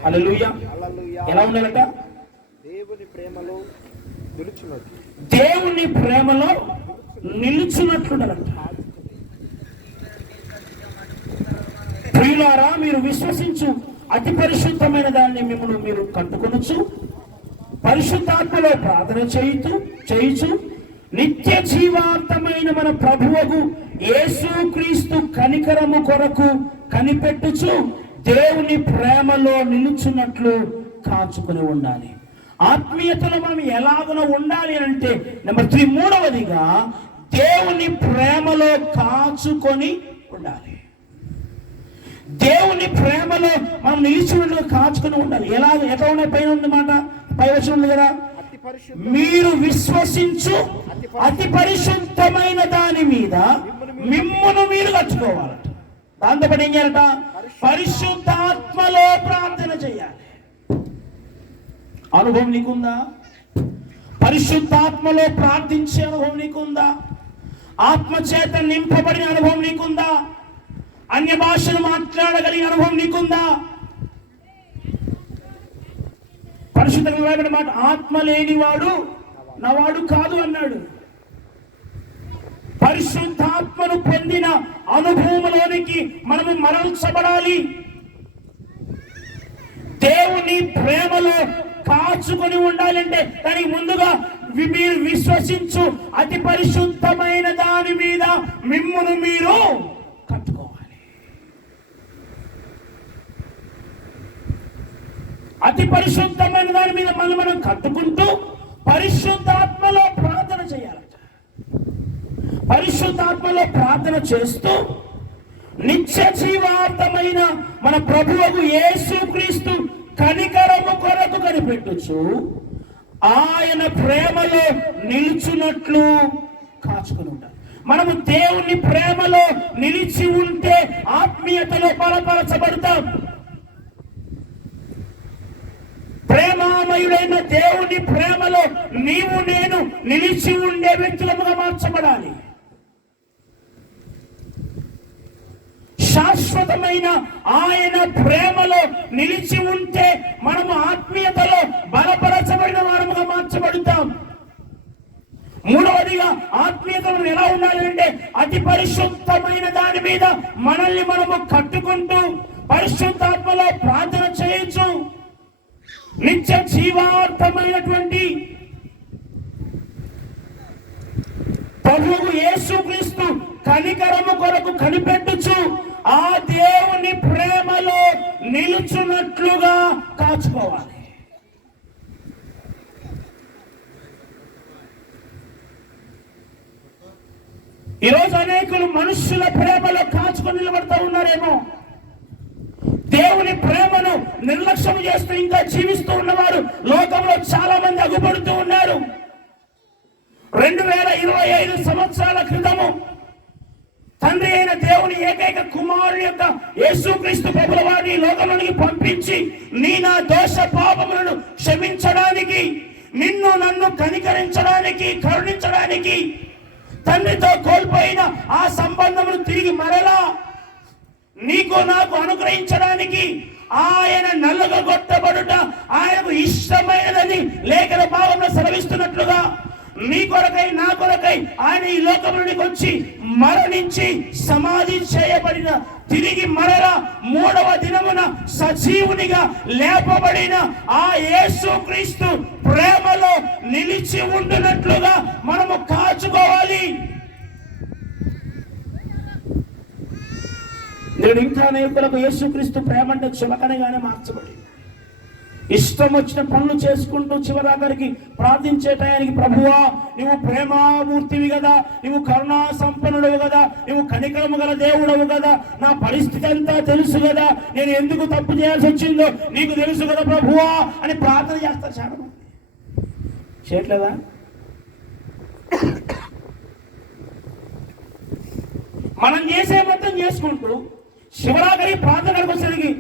హల్లెలూయా. ఎలా ఉండాలట? దేవుని ప్రేమలో నిలుచున్నట్లు, దేవుని ప్రేమలో నిలుచున్నట్లుండాలంట. ప్రియులారా, మీరు విశ్వసించు అతి పరిశుద్ధమైన దాన్ని మిమ్మల్ని మీరు కట్టుకొనొచ్చు, పరిశుద్ధాత్మలో ప్రార్థన చేయుచు నిత్య జీవార్థమైన మన ప్రభువగు యేసుక్రీస్తు కనికరము కొరకు కనిపెట్టుచు దేవుని ప్రేమలో నిలుచున్నట్లు కాచుకొని ఉండాలి. ఆత్మీయతలో మనం ఎలాగన ఉండాలి అంటే, నెంబర్ 3, మూడవదిగా దేవుని ప్రేమలో కాచుకొని ఉండాలి. దేవుని ప్రేమలో మనం నిలిచినట్లు కాచుకొని ఉండాలి. ఎట్లా ఉన్నాయి? పైన ఉంది మాట, పై వచనం ఉంది కదా, మీరు విశ్వసించు అతి పరిశుద్ధమైన దాని మీద మిమ్మును మీరు కట్టుకోవాలట. దాంతో పాటు ఏం చేయాలట? పరిశుద్ధాత్మలో ప్రార్థన చేయాలి. అనుభవం నీకుందా? పరిశుద్ధాత్మలో ప్రార్థించే అనుభవం నీకుందా? ఆత్మచేత నింపబడిన అనుభవం నీకుందా? అన్య భాషలు మాట్లాడగలిగిన అనుభవం నీకుందా? పరిశుద్ధంగా రాయబడిన మాట, ఆత్మ లేనివాడు నావాడు కాదు అన్నాడు. పరిశుద్ధాత్మను పొందిన అనుభవంలోనికి మనము మరల్చబడాలి. దేవుని ప్రేమలో కాచుకొని ఉండాలంటే దానికి ముందుగా మీరు విశ్వసించు అతి పరిశుద్ధమైన దాని మీద మిమ్మును మీరు కట్టుకోవాలి. అతి పరిశుద్ధమైన దాని మీద మనం కట్టుకుంటూ పరిశుద్ధాత్మలో ప్రార్థన చేయాలట. పరిశుద్ధాత్మలో ప్రార్థన చేస్తూ నిత్య జీవార్థమైన మన ప్రభువుకు యేసుక్రీస్తు కనికరము కొరకు కనిపెట్టుచు ఆయన ప్రేమలో నిలుచున్నట్లు కాచుకుని ఉండాలి. మనము దేవుని ప్రేమలో నిలిచి ఉంటే ఆత్మీయతలో బలపరచబడతాం. ప్రేమామయుడైన దేవుని ప్రేమలో నీవు నేను నిలిచి ఉండే వ్యక్తులుగా మార్చబడాలి. శాశ్వతమైన ఆయన ప్రేమలో నిలిచి ఉంటే మనము ఆత్మీయతలో బలపరచబడిన వారముగా మార్చబడతాం. మూడవదిగా ఆత్మీయతను ఎలా ఉండాలంటే అతి పరిశుద్ధమైన దాని మీద మనల్ని మనము కట్టుకుంటూ పరిశుద్ధాత్మలో ప్రార్థన చేయొచ్చు. నిత్య జీవార్థమైనటువంటి ప్రభువు యేసుక్రీస్తు కనికరము కొరకు కనిపెట్టుచు ఆ దేవుని ప్రేమలో నిలుచున్నట్లుగా కాచుకోవాలి. ఈరోజు అనేకులు మనుషుల ప్రేమలో కాచుకొని నిలబడతా ఉన్నారేమో. దేవుని ప్రేమను నిర్లక్ష్యం చేస్తూ ఇంకా జీవిస్తూ ఉన్నవారు లోకంలో చాలా మంది అగుపడుతూ ఉన్నారు. 2025 సంవత్సరాల క్రితము తండ్రి అయిన దేవుని ఏకైక కుమారుని యొక్క యేసుక్రీస్తు ప్రభుల వారిని లోకంలోనికి పంపించి నా దోష పాపములను క్షమించడానికి, నిన్ను నన్ను కనికరించడానికి, కరుణించడానికి, తండ్రితో కోల్పోయిన ఆ సంబంధమును తిరిగి మరలా నీకు నాకు అనుగ్రహించడానికి ఆయన నల్లగొట్టబడుట ఆయనకు ఇష్టమైనదని లేఖన భాగంలో సెలవిస్తున్నట్లుగా నీ కొరకై నా కొరకై ఆయన ఈ లోకంలోనికి వచ్చి మరణించి సమాధి చేయబడిన, తిరిగి మరల 3వ దినమున సజీవునిగా లేపబడిన ఆ యేసుక్రీస్తు ప్రేమలో నిలిచి ఉండునట్లుగా మనము కాచుకోవాలి. నేను ఇంకా అనేకులకు యేసుక్రీస్తు ప్రేమ అంటే చులకనగానే మార్చబడి ఇష్టం వచ్చిన పనులు చేసుకుంటూ చివరాఖరికి ప్రార్థించే టయానికి, ప్రభువా నువ్వు ప్రేమామూర్తివి కదా, నువ్వు కరుణా సంపన్నుడవు కదా, నువ్వు కనికరము గల దేవుడవు కదా, నా పరిస్థితి అంతా తెలుసు కదా, నేను ఎందుకు తప్పు చేయాల్సి వచ్చిందో నీకు తెలుసు కదా ప్రభువా అని ప్రార్థన చేస్తారు. చాలా మంది చేయట్లేదా? మనం చేసే మొత్తం చేసుకుంటూ శివరాఖరి ప్రార్థనకు వచ్చేసరికి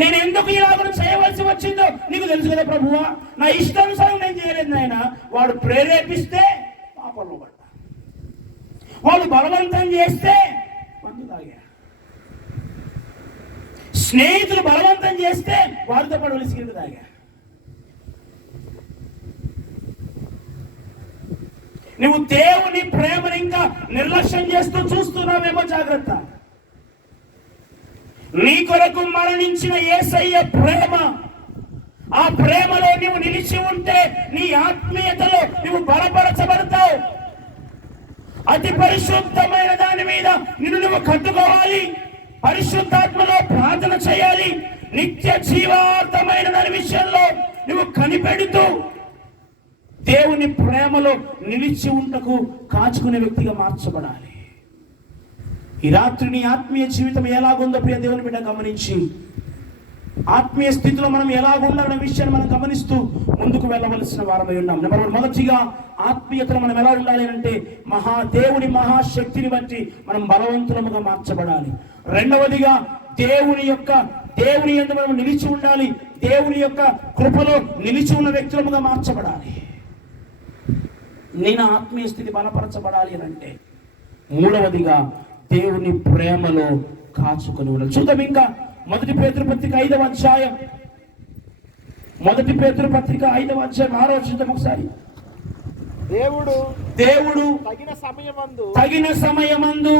నేను ఎందుకు ఇలాగ చేయవలసి వచ్చిందో నీకు తెలుసు కదా ప్రభువా, నా ఇష్టానుసారం నేను చేయలేదు నాయన. వాడు ప్రేరేపిస్తే పాపంలో పడ్డా, వాళ్ళు బలవంతం చేస్తే మందు తాగా, స్నేహితులు బలవంతం చేస్తే వారితో పాటు సిగరెట్ తాగా. నువ్వు దేవుని ప్రేమను ఇంకా నిర్లక్ష్యం చేస్తూ చూస్తున్నావేమో, జాగ్రత్త. నీ కొరకు మరణించిన యేసయ్య ప్రేమ, ఆ ప్రేమలో నువ్వు నిలిచి ఉంటే నీ ఆత్మీయతలో నువ్వు బలపరచబడతావు. అతి పరిశుద్ధమైన దాని మీద నిన్ను నువ్వు కట్టుకోవాలి. పరిశుద్ధాత్మలో ప్రార్థన చేయాలి. నిత్య జీవార్థమైన దాని విషయంలో నువ్వు కనిపెడుతూ దేవుని ప్రేమలో నిలిచి ఉంటకు కాచుకునే వ్యక్తిగా మార్చబడాలి. ఈ రాత్రి నీ ఆత్మీయ జీవితం ఎలాగుందో ప్రియ దేవుని బిడ్డ గమనించి, ఆత్మీయ స్థితిలో మనం ఎలాగుండాలనే విషయాన్ని మనం గమనిస్తూ ముందుకు వెళ్ళవలసిన వారమై ఉన్నాం. నెంబర్ 1, మొదటిగా ఆత్మీయతలో మనం ఎలా ఉండాలి అంటే దేవుని మహాశక్తిని బట్టి మనం బలవంతులముగా మార్చబడాలి. రెండవదిగా దేవుని యందు మనం నిలిచి ఉండాలి. దేవుని యొక్క కృపలో నిలిచి ఉన్న వ్యక్తులముగా మార్చబడాలి. నేను ఆత్మీయ స్థితి బలపరచబడాలి అని అంటే మూడవదిగా దేవుని ప్రేమలో కాచుకొని ఉండాలి. చూద్దాం ఇంకా 1 పేతురు పత్రిక 5వ అధ్యాయం, 1 పేతురు పత్రిక 5వ అధ్యాయం 6వ వచనం ఒకసారి. దేవుడు తగిన సమయమందు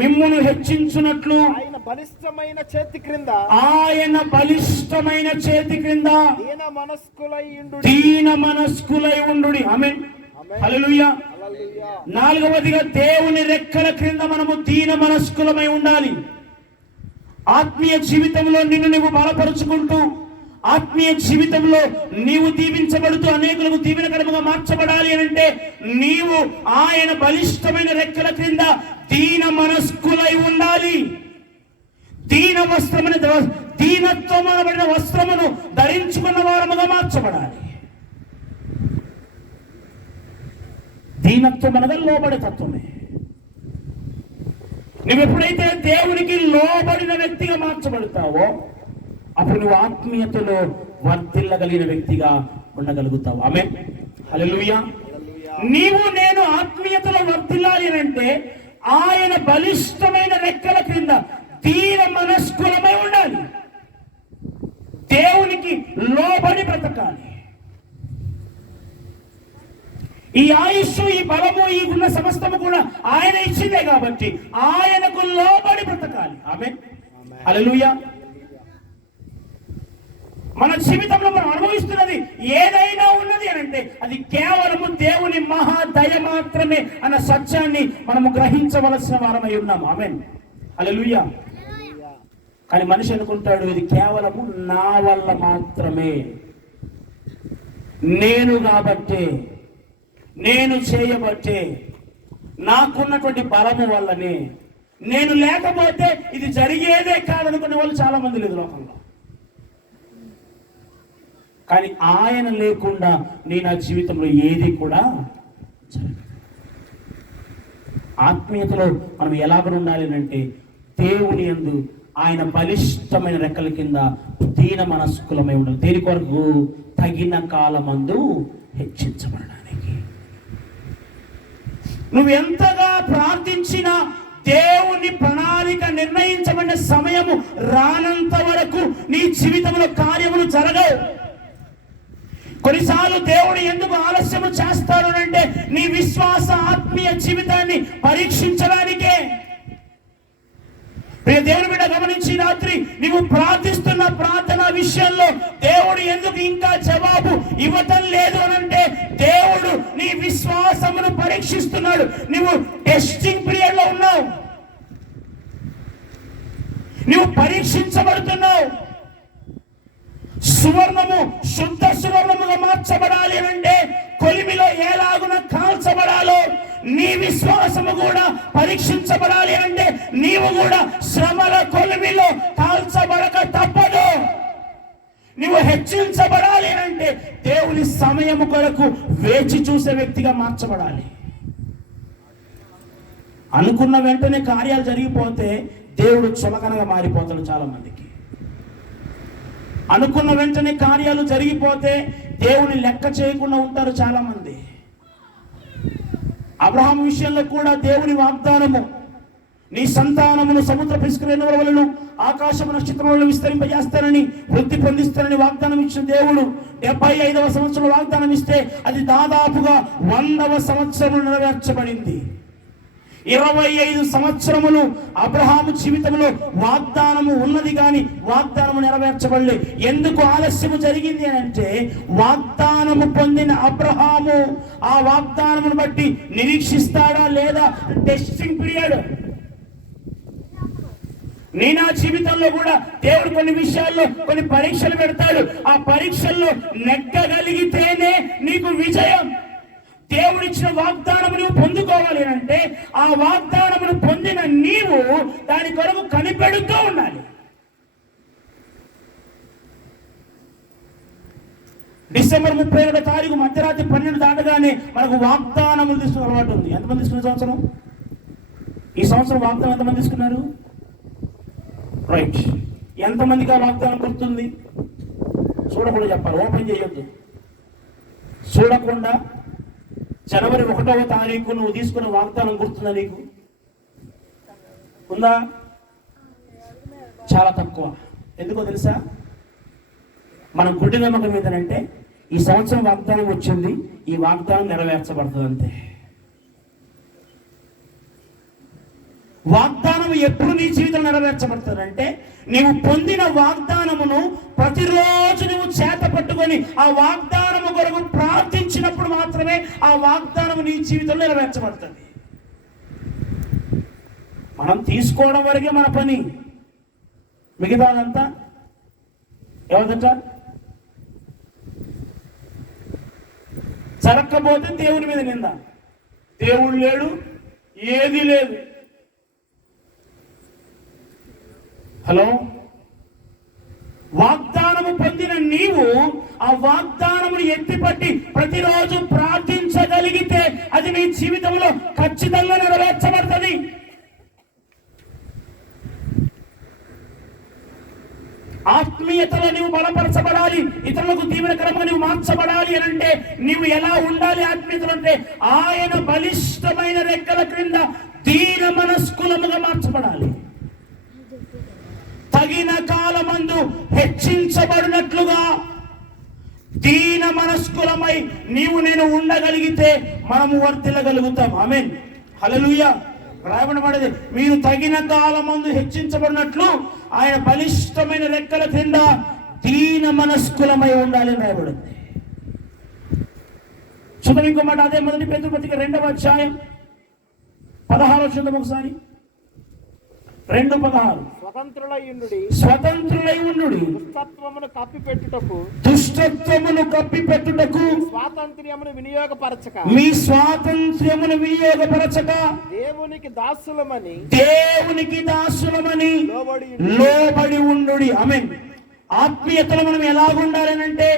మిమ్మును హెచ్చించునట్లు ఆయన బలిష్టమైన చేతి క్రింద దీన మనస్కులై ఉండుడి. ఆమేన్, హల్లెలూయా. 4వదిగా దేవుని రెక్కల క్రింద మనము దీన మనస్కులమై ఉండాలి. ఆత్మీయ జీవితంలో నిన్ను నువ్వు బలపరుచుకుంటూ, ఆత్మీయ జీవితంలో నీవు దీవించబడుతూ అనేకులకు దీవెనకరముగా మార్చబడాలి అని అంటే నీవు ఆయన బలిష్టమైన రెక్కల క్రింద దీన మనస్కులై ఉండాలి. దీనత్వం అనబడిన వస్త్రమును ధరించుకున్న వారముగా మార్చబడాలి. దీనత్వం అనగా లోబడే తత్వమే. నువ్వు ఎప్పుడైతే దేవునికి లోబడిన వ్యక్తిగా మార్చబడతావో అప్పుడు నువ్వు ఆత్మీయతలో వర్ధిల్లగలిగిన వ్యక్తిగా ఉండగలుగుతావు. ఆమేన్, హల్లెలూయా. నీవు నేను ఆత్మీయతలో వర్ధిల్లాలి అంటే ఆయన బలిష్టమైన రెక్కల క్రింద దీన మనస్కులమై ఉండాలి. దేవునికి లోబడి బ్రతకాలి. ఈ ఆయుష్, ఈ బలము, ఈ ఉన్న సమస్తము కూడా ఆయన ఇచ్చిందే కాబట్టి ఆయనకు లోబడి బ్రతకాలి. ఆమేన్, హల్లెలూయా. మన జీవితంలో మనం అనుభవిస్తున్నది ఏదైనా ఉన్నది అని అంటే అది కేవలము దేవుని మహాదయ మాత్రమే అన్న సత్యాన్ని మనము గ్రహించవలసిన వారమై ఉన్నాము. ఆమేన్, హల్లెలూయా. కానీ మనిషి అనుకుంటాడు ఇది కేవలము నా వల్ల మాత్రమే, నేను కాబట్టే, నేను చేయబట్టే, నాకున్నటువంటి బలము వల్లనే, నేను లేకపోతే ఇది జరిగేదే కాదనుకునే వాళ్ళు చాలా మంది లేదు లోకంలో. కానీ ఆయన లేకుండా నీ నా జీవితంలో ఏది కూడా జరగదు. ఆత్మీయతలో మనం ఎలాగ ఉండాలి అంటే దేవుని యందు ఆయన బలిష్టమైన రెక్కల కింద దీన మనస్కులమై ఉండాలి. దేని కొరకు? తగిన కాలమందు హెచ్చించబడడానికి. నువ్వు ఎంతగా ప్రార్థించినా దేవుని ప్రణాళిక నిర్ణయించబడిన సమయము రానంత వరకు నీ జీవితంలో కార్యములు జరగవు. కొన్నిసార్లు దేవుడు ఎందుకు ఆలస్యము చేస్తాడు అంటే నీ విశ్వాస ఆత్మీయ జీవితాన్ని పరీక్షించడానికే. దేవుని బిడ్డ గమనించి, రాత్రి నీవు ప్రార్థిస్తున్న ప్రార్థన విషయంలో దేవుడు ఎందుకు ఇంకా జవాబు ఇవ్వటం లేదు అనంటే దేవుడు నీ విశ్వాసమును పరీక్షిస్తున్నాడు. నువ్వు టెస్టింగ్ పీరియడ్ లో ఉన్నావు, నువ్వు పరీక్షించబడుతున్నావు. సువర్ణము శుద్ధ సువర్ణముగా మార్చబడాలి అంటే కొలిమిలో ఎలాగున కాల్చబడాలో నీ విశ్వాసము కూడా పరీక్షించబడాలి అంటే నీవు కూడా శ్రమల కొలిమిలో కాల్చబడక తప్పదు. నువ్వు హెచ్చించబడాలి అంటే దేవుని సమయము కొరకు వేచి చూసే వ్యక్తిగా మార్చబడాలి. అనుకున్న వెంటనే కార్యాలు జరిగిపోతే దేవుడు చులకనగా మారిపోతాడు. చాలా మందికి అనుకున్న వెంటనే కార్యాలు జరిగిపోతే దేవుని లెక్క చేయకుండా ఉంటారు చాలా మంది. అబ్రహాము విషయంలో కూడా దేవుని వాగ్దానము, నీ సంతానమును సముద్ర పిస్కరేణుల వలన ఆకాశము నక్షత్రములను విస్తరింపజేస్తానని, వృద్ధి పొందిస్తానని వాగ్దానం ఇచ్చిన దేవుడు 75వ సంవత్సరంలో వాగ్దానం ఇస్తే అది దాదాపుగా 100వ సంవత్సరం నెరవేర్చబడింది. 25 సంవత్సరములు అబ్రహాము జీవితంలో వాగ్దానము ఉన్నది కానీ వాగ్దానము నెరవేర్చబడలే. ఎందుకు ఆలస్యము జరిగింది అని అంటే వాగ్దానము పొందిన అబ్రహాము ఆ వాగ్దానమును బట్టి నిరీక్షిస్తాడా లేదా? Testing period. నీ నా జీవితంలో కూడా దేవుడు కొన్ని విషయాల్లో కొన్ని పరీక్షలు పెడతాడు. ఆ పరీక్షల్లో నెగ్గగలిగితేనే నీకు విజయం. దేవుడిచ్చిన వాగ్దానము నువ్వు పొందుకోవాలి అంటే ఆ వాగ్దానమును పొందిన నీవు దాని కొరకు కనిపెడుతూ ఉండాలి. డిసెంబర్ 31వ తారీఖు మధ్యరాత్రి 12 దాటగానే మనకు వాగ్దానములు తీసుకునే అలవాటు ఉంది. ఎంతమంది తీసుకున్న సంవత్సరం? ఈ సంవత్సరం వాగ్దానం ఎంతమంది తీసుకున్నారు? రైట్. ఎంతమందికి ఆ వాగ్దానం గుర్తుంది? చూడకుండా చెప్పాలి, ఓపెన్ చేయొద్దు. చూడకుండా జనవరి 1వ తారీఖు నువ్వు తీసుకున్న వాగ్దానం గుర్తుందా నీకు? ఉందా? చాలా తక్కువ. ఎందుకో తెలుసా? మనం గుడ్డి నమ్మకం ఏంటంటే ఈ సంవత్సరం వాగ్దానం వచ్చింది, ఈ వాగ్దానం నెరవేర్చబడుతుంది అంతే. వాగ్దానం ఎప్పుడు నీ జీవితం నెరవేర్చబడుతుందంటే నీవు పొందిన వాగ్దానమును ప్రతిరోజు నువ్వు చేత పట్టుకొని ఆ వాగ్దానము కొరకు ప్రార్థించినప్పుడు మాత్రమే ఆ వాగ్దానము నీ జీవితంలో నెరవేర్చబడుతుంది. మనం తీసుకోవడం వరకే మన పని, మిగతాదంతా ఎవరిదట? జరగకపోతే దేవుని మీద నింద. దేవుడు లేడు, ఏది లేదు. హలో, వాగ్దానము పొందిన నీవు ఆ వాగ్దానమును ఎత్తిపట్టి ప్రతిరోజు ప్రార్థించగలిగితే అది నీ జీవితంలో ఖచ్చితంగా నెరవేర్చబడుతుంది. ఆత్మీయతలో నీవు బలపరచబడాలి, ఇతరులకు దీవెనకరంగా నీవు మార్చబడాలి అని అంటే నీవు ఎలా ఉండాలి? ఆత్మీయతలు అంటే ఆయన బలిష్టమైన రెక్కల క్రింద దీన మనస్కులముగా మార్చబడాలి. తగిన కాలమందు హెచ్చించబడినట్లుగా దీన మనస్కులమై నీవు నేను ఉండగలిగితే మనము వర్తిల్లగలుగుతాం. ఆమేన్, హల్లెలూయా. రాయబడబడింది, మీరు తగిన కాలమందు హెచ్చించబడినట్లు ఆయన బలిష్టమైన రెక్కల క్రింద దీన మనస్కులమై ఉండాలి అని రాయబడింది. చూద్దాం ఇంకో మాట, అదే 1 పేతురు పత్రిక 2వ అధ్యాయం 16 చూద్దాం ఒకసారి. 2:16. స్వతంత్రులై ఉండుడి, దుష్టత్వమును కప్పిపెట్టుటకు స్వాతంత్ర్యమును వినియోగపరచక, మీ స్వాతంత్ర్యమును వినియోగపరచక దేవునికి దాసులమని లోబడి ఉండుడి. ఆమేన్. ఆత్మీయతలో మనం ఎలాగుండాలనంటే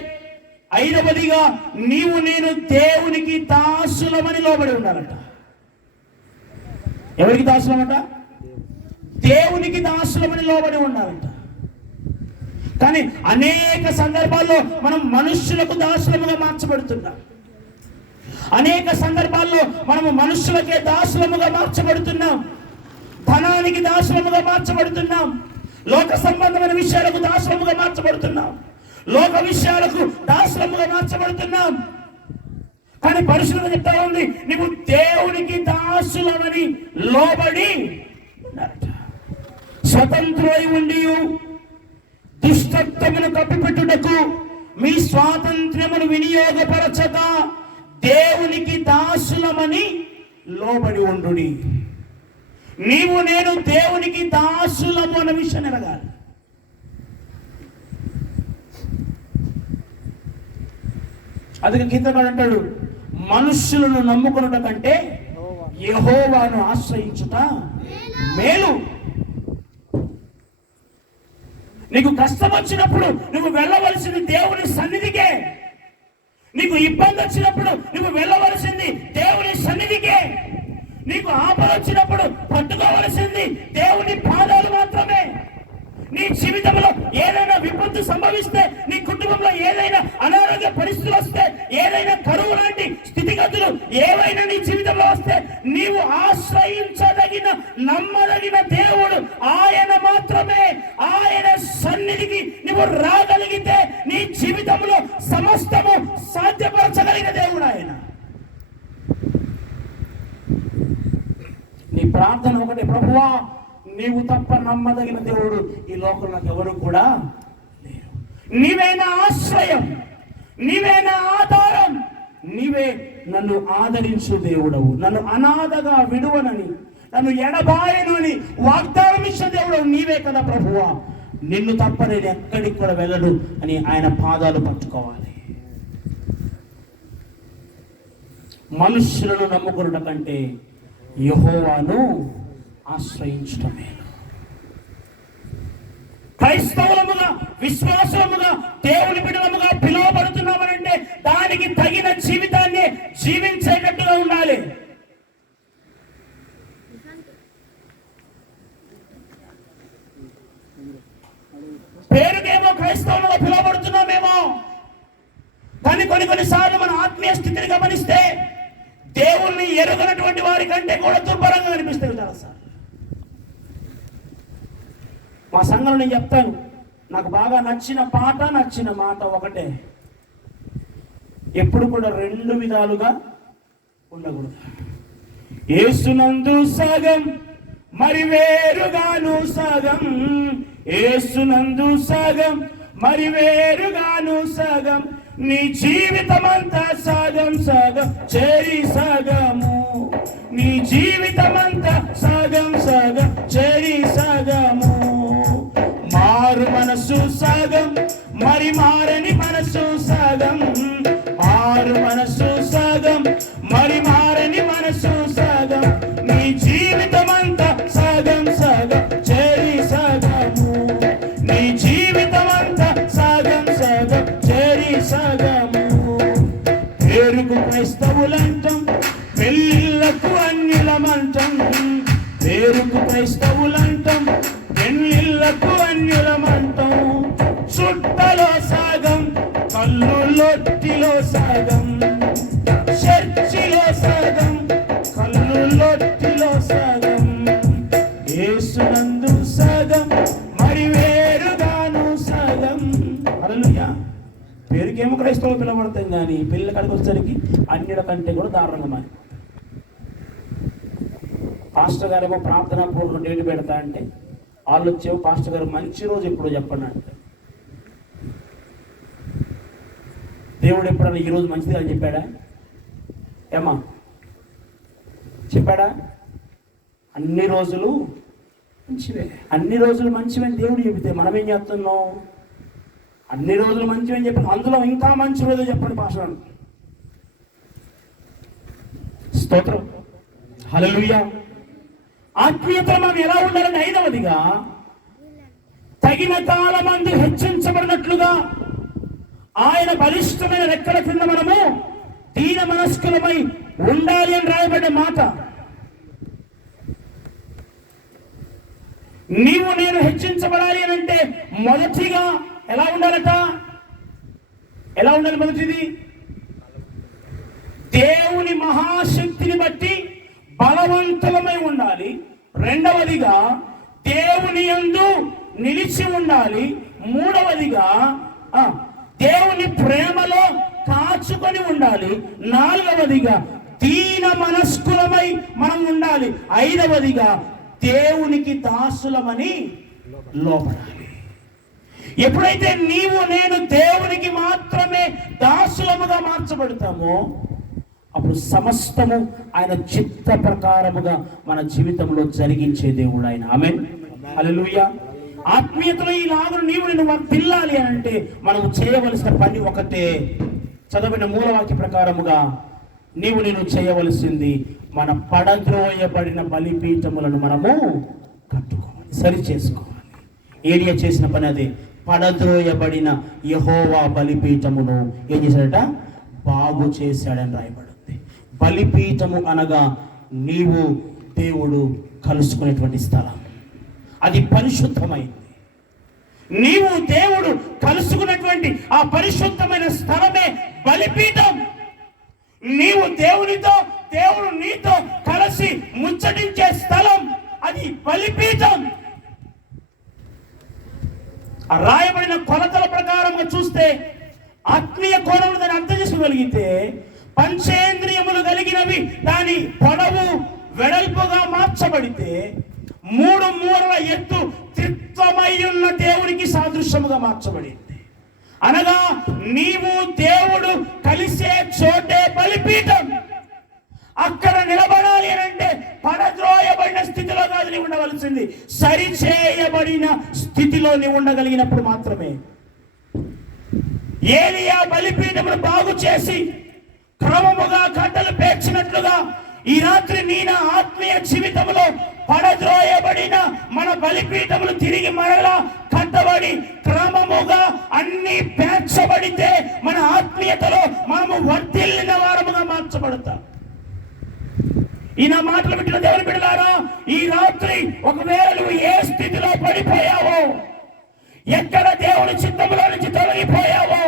5వదిగా నీవు నేను దేవునికి దాసులమని లోబడి ఉండాలంట. ఎవరికి దాసులమంట? దేవునికి దాసులమని లోబడి ఉండాలంట. కానీ అనేక సందర్భాల్లో మనం మనుష్యులకు దాసులముగా మార్చబడుతున్నాం. అనేక సందర్భాల్లో మనము మనుష్యులకే దాసులముగా మార్చబడుతున్నాం. ధనానికి దాసులముగా మార్చబడుతున్నాం. లోక సంబంధమైన విషయాలకు దాసులముగా మార్చబడుతున్నాం. లోక విషయాలకు దాసులముగా మార్చబడుతున్నాం. కానీ పరిశుద్ధత చెప్తా ఉంది, నీవు దేవునికి దాసులమని లోబడి ఉండాలట. స్వతంత్రులై ఉండి దుష్టత్వమును కప్పిపెట్టుటకు మీ స్వాతంత్ర్యమును వినియోగపరచక దేవునికి దాసులమని లోబడి ఉండుడి. నీవు నేను దేవునికి దాసులము అన్న విషయం ఎరగాలి. అందుకే కీర్తనకారుడు అంటాడు, మనుష్యులను నమ్ముకొనుట కంటే యెహోవాను ఆశ్రయించుట మేలు. నీకు కష్టం వచ్చినప్పుడు నువ్వు వెళ్ళవలసింది దేవుని సన్నిధికే. నీకు ఇబ్బంది వచ్చినప్పుడు నువ్వు వెళ్ళవలసింది దేవుని సన్నిధికే. నీకు ఆపద వచ్చినప్పుడు పట్టుకోవలసింది దేవుని పాదాలు మాత్రమే. నీ జీవితంలో ఏదైనా విపత్తు సంభవిస్తే, నీ కుటుంబంలో ఏదైనా అనారోగ్య పరిస్థితులు వస్తే, ఏదైనా కరువు లాంటి స్థితిగతులు ఏవైనా నీ జీవితంలో వస్తే, నీవు ఆశ్రయించదగిన నమ్మదగిన దేవుడు ఆయన మాత్రమే. ఆయన సన్నిధికి నువ్వు రాగలిగితే నీ జీవితంలో సమస్తము సాధ్యపరచగలిగిన దేవుడు ఆయన. నీ ప్రార్థన ఒకటి, ప్రభువా నీవు తప్ప నమ్మదగిన దేవుడు ఈ లోకంలో నాకు ఎవరు కూడా లేరు. నీవే నా ఆశ్రయం, నీవే నా ఆధారం, నీవే నన్ను ఆదరించు దేవుడవు, నన్ను అనాథగా విడువనని, నన్ను ఎడబాయనని వాగ్దానం ఇచ్చే దేవుడు నీవే కదా ప్రభువా. నిన్ను తప్ప నేను ఎక్కడికి కూడా వెళ్ళను అని ఆయన పాదాలు పట్టుకోవాలి. మనుష్యులను నమ్ముకున్న కంటే యెహోవాను ఆశ్రయించటమే. క్రైస్తవులముగా, విశ్వాసముగా, దేవుని బిడ్డలముగా పిలువబడుతున్నామనంటే దానికి తగిన జీవితాన్ని జీవించేటట్టుగా ఉండాలి. పేరుకేమో క్రైస్తవులుగా పిలువబడుతున్నామేమో, కొన్నిసార్లు మన ఆత్మీయ స్థితిని గమనిస్తే దేవుణ్ణి ఎరుగనటువంటి వారి కంటే కూడా దుర్భరంగా అనిపిస్తుంది చాలాసార్లు. మా సంఘంలో నేను చెప్తాను, నాకు బాగా నచ్చిన పాట, నచ్చిన మాట ఒకటే, ఎప్పుడు కూడా రెండు విధాలుగా ఉండకూడదు. యేసునందు సగం మరి వేరుగాను సగం, యేసునందు సగం మరి వేరుగాను సగం, నీ జీవితమంతా సగం సగం చేరి సగము, నీ జీవితమంతా సగం సగం చేరి సగము. మారు మనసు సగం మరి మారని మనసు సగం, మారు మనసు సగం మరి మారని మనసు సగం, నీ జీవితమంతా సగం సగం చేరి సగము, నీ జీవితమంతా సగం సగం చేరి సగము. పేరుకు క్రైస్తవులంటాం, పెళ్ళిళ్ళకు అన్యులమంటాం, పేరుకు క్రైస్తవులంటాం, పెళ్ళిళ్ళకు అన్యులమంటాం. చుట్టలో సగం, కళ్ళు లొట్టిలో సగం, చర్చిలో సగం, కళ్ళు లొట్టిలో సగం. యేసునందు సగం మరి వేరుగాను సగం. హల్లెలూయా. పేరుకేమో క్రైస్తవులు పిలవడతాం, కానీ పిల్లల కాడికి వచ్చేసరికి అన్యుల కంటే కూడా దారుణంగా మారి. పాస్టర్ గారేమో ప్రార్థనా పూర్వం డేట్ పెడతా అంటే వాళ్ళు వచ్చేమో పాస్టర్ గారు మంచి రోజు ఎప్పుడో చెప్పండి అంటే, దేవుడు ఎప్పుడన్నా ఈరోజు మంచిది అని చెప్పాడా? ఏమా చెప్పాడా? అన్ని రోజులు మంచివే, అన్ని రోజులు మంచివని దేవుడు చెబితే మనం ఏం చేస్తున్నాం? అన్ని రోజులు మంచివని చెప్పి అందులో ఇంకా మంచి రోజు చెప్పండి పాస్టర్. స్తోత్రం, హల్లెలూయా. ఆత్మీయతలో మనం ఎలా ఉండాలని ఐదవదిగా, తగిన కాలమందు హెచ్చించబడినట్లుగా ఆయన బలిష్టమైన రెక్కల కింద మనము దీన మనస్కులమై ఉండాలి అని రాయబడ్డ మాట. నీవు నేను హెచ్చించబడాలి అని అంటే మొదటిగా ఎలా ఉండాలట? ఎలా ఉండాలి? మొదటిది దేవుని మహాశక్తిని బట్టి బలవంతులమై ఉండాలి. రెండవదిగా దేవుని యందు నిలిచి ఉండాలి. మూడవదిగా దేవుని ప్రేమలో కాచుకొని ఉండాలి. నాలుగవదిగా దీన మనస్కులమై మనం ఉండాలి. ఐదవదిగా దేవునికి దాసులమని లోపడాలి. ఎప్పుడైతే నీవు నేను దేవునికి మాత్రమే దాసులముగా మార్చబడతామో అప్పుడు సమస్తము ఆయన చిత్త ప్రకారముగా మన జీవితంలో జరిగించే దేవుడు ఆయన. ఆమేన్, హల్లెలూయా. ఆత్మీయతలో ఈ లాగును నీవు నేను వర్ధిల్లాలి అని అంటే మనం చేయవలసిన పని ఒకటే. చదవబడిన మూలవాక్య ప్రకారముగా నీవు నేను చేయవలసింది మన పడద్రోయబడిన బలిపీఠములను మనము కట్టుకోవాలి, సరి చేసుకోవాలి. ఏలియా చేసిన పని అదే. పడద్రోయబడిన యెహోవా బలిపీఠమును ఏం చేశాడట? బాగు చేశాడని రాయబడింది. బలిపీఠము అనగా నీవు దేవుడు కలుసుకునేటువంటి స్థలం, అది పరిశుద్ధమైంది. నీవు దేవుడు కలుసుకున్నటువంటి ఆ పరిశుద్ధమైన స్థలమే బలిపీఠం. నీవు దేవునితో, దేవుడు నీతో కలిసి ముచ్చటించే స్థలం అది బలిపీఠం. ఆ రాయబడిన కొలతల ప్రకారంగా చూస్తే, ఆత్మీయ కోణంలో దాన్ని అర్థం చేసుకోగలిగితే, పంచేంద్రియములు కలిగినవి దాని పొడవు వెడల్పుగా మార్చబడితే, మూడు మూరల ఎత్తు త్రిత్వమై ఉన్న దేవునికి సాదృశ్యముగా మార్చబడింది. అనగా నీవు దేవుడు కలిసే చోటే బలిపీఠం. అక్కడ నిలబడాలి అని అంటే పడద్రోయబడిన స్థితిలో కాదు నీవు ఉండవలసింది, సరిచేయబడిన స్థితిలో నీవు ఉండగలిగినప్పుడు మాత్రమే. ఏలియా బలిపీఠమును బాగు చేసి క్రమముగా కట్టలు పేర్చినట్లుగా ఈ రాత్రి నీ నా ఆత్మీయ జీవితంలో పడద్రోయబడిన మన బలిపీఠములు తిరిగి మరలా కట్టబడి క్రమముగా అన్ని పేర్చబడితే మన ఆత్మీయతలో మనము వర్ధిల్లిన వారముగా మార్చబడతాం. ఈ నా మాటలు వింటున్న దేవుని బిడ్డలారా, ఈ రాత్రి ఒకవేళ నువ్వు ఏ స్థితిలో పడిపోయావో, ఎక్కడ దేవుని చిత్తములో నుంచి తొలగిపోయావో,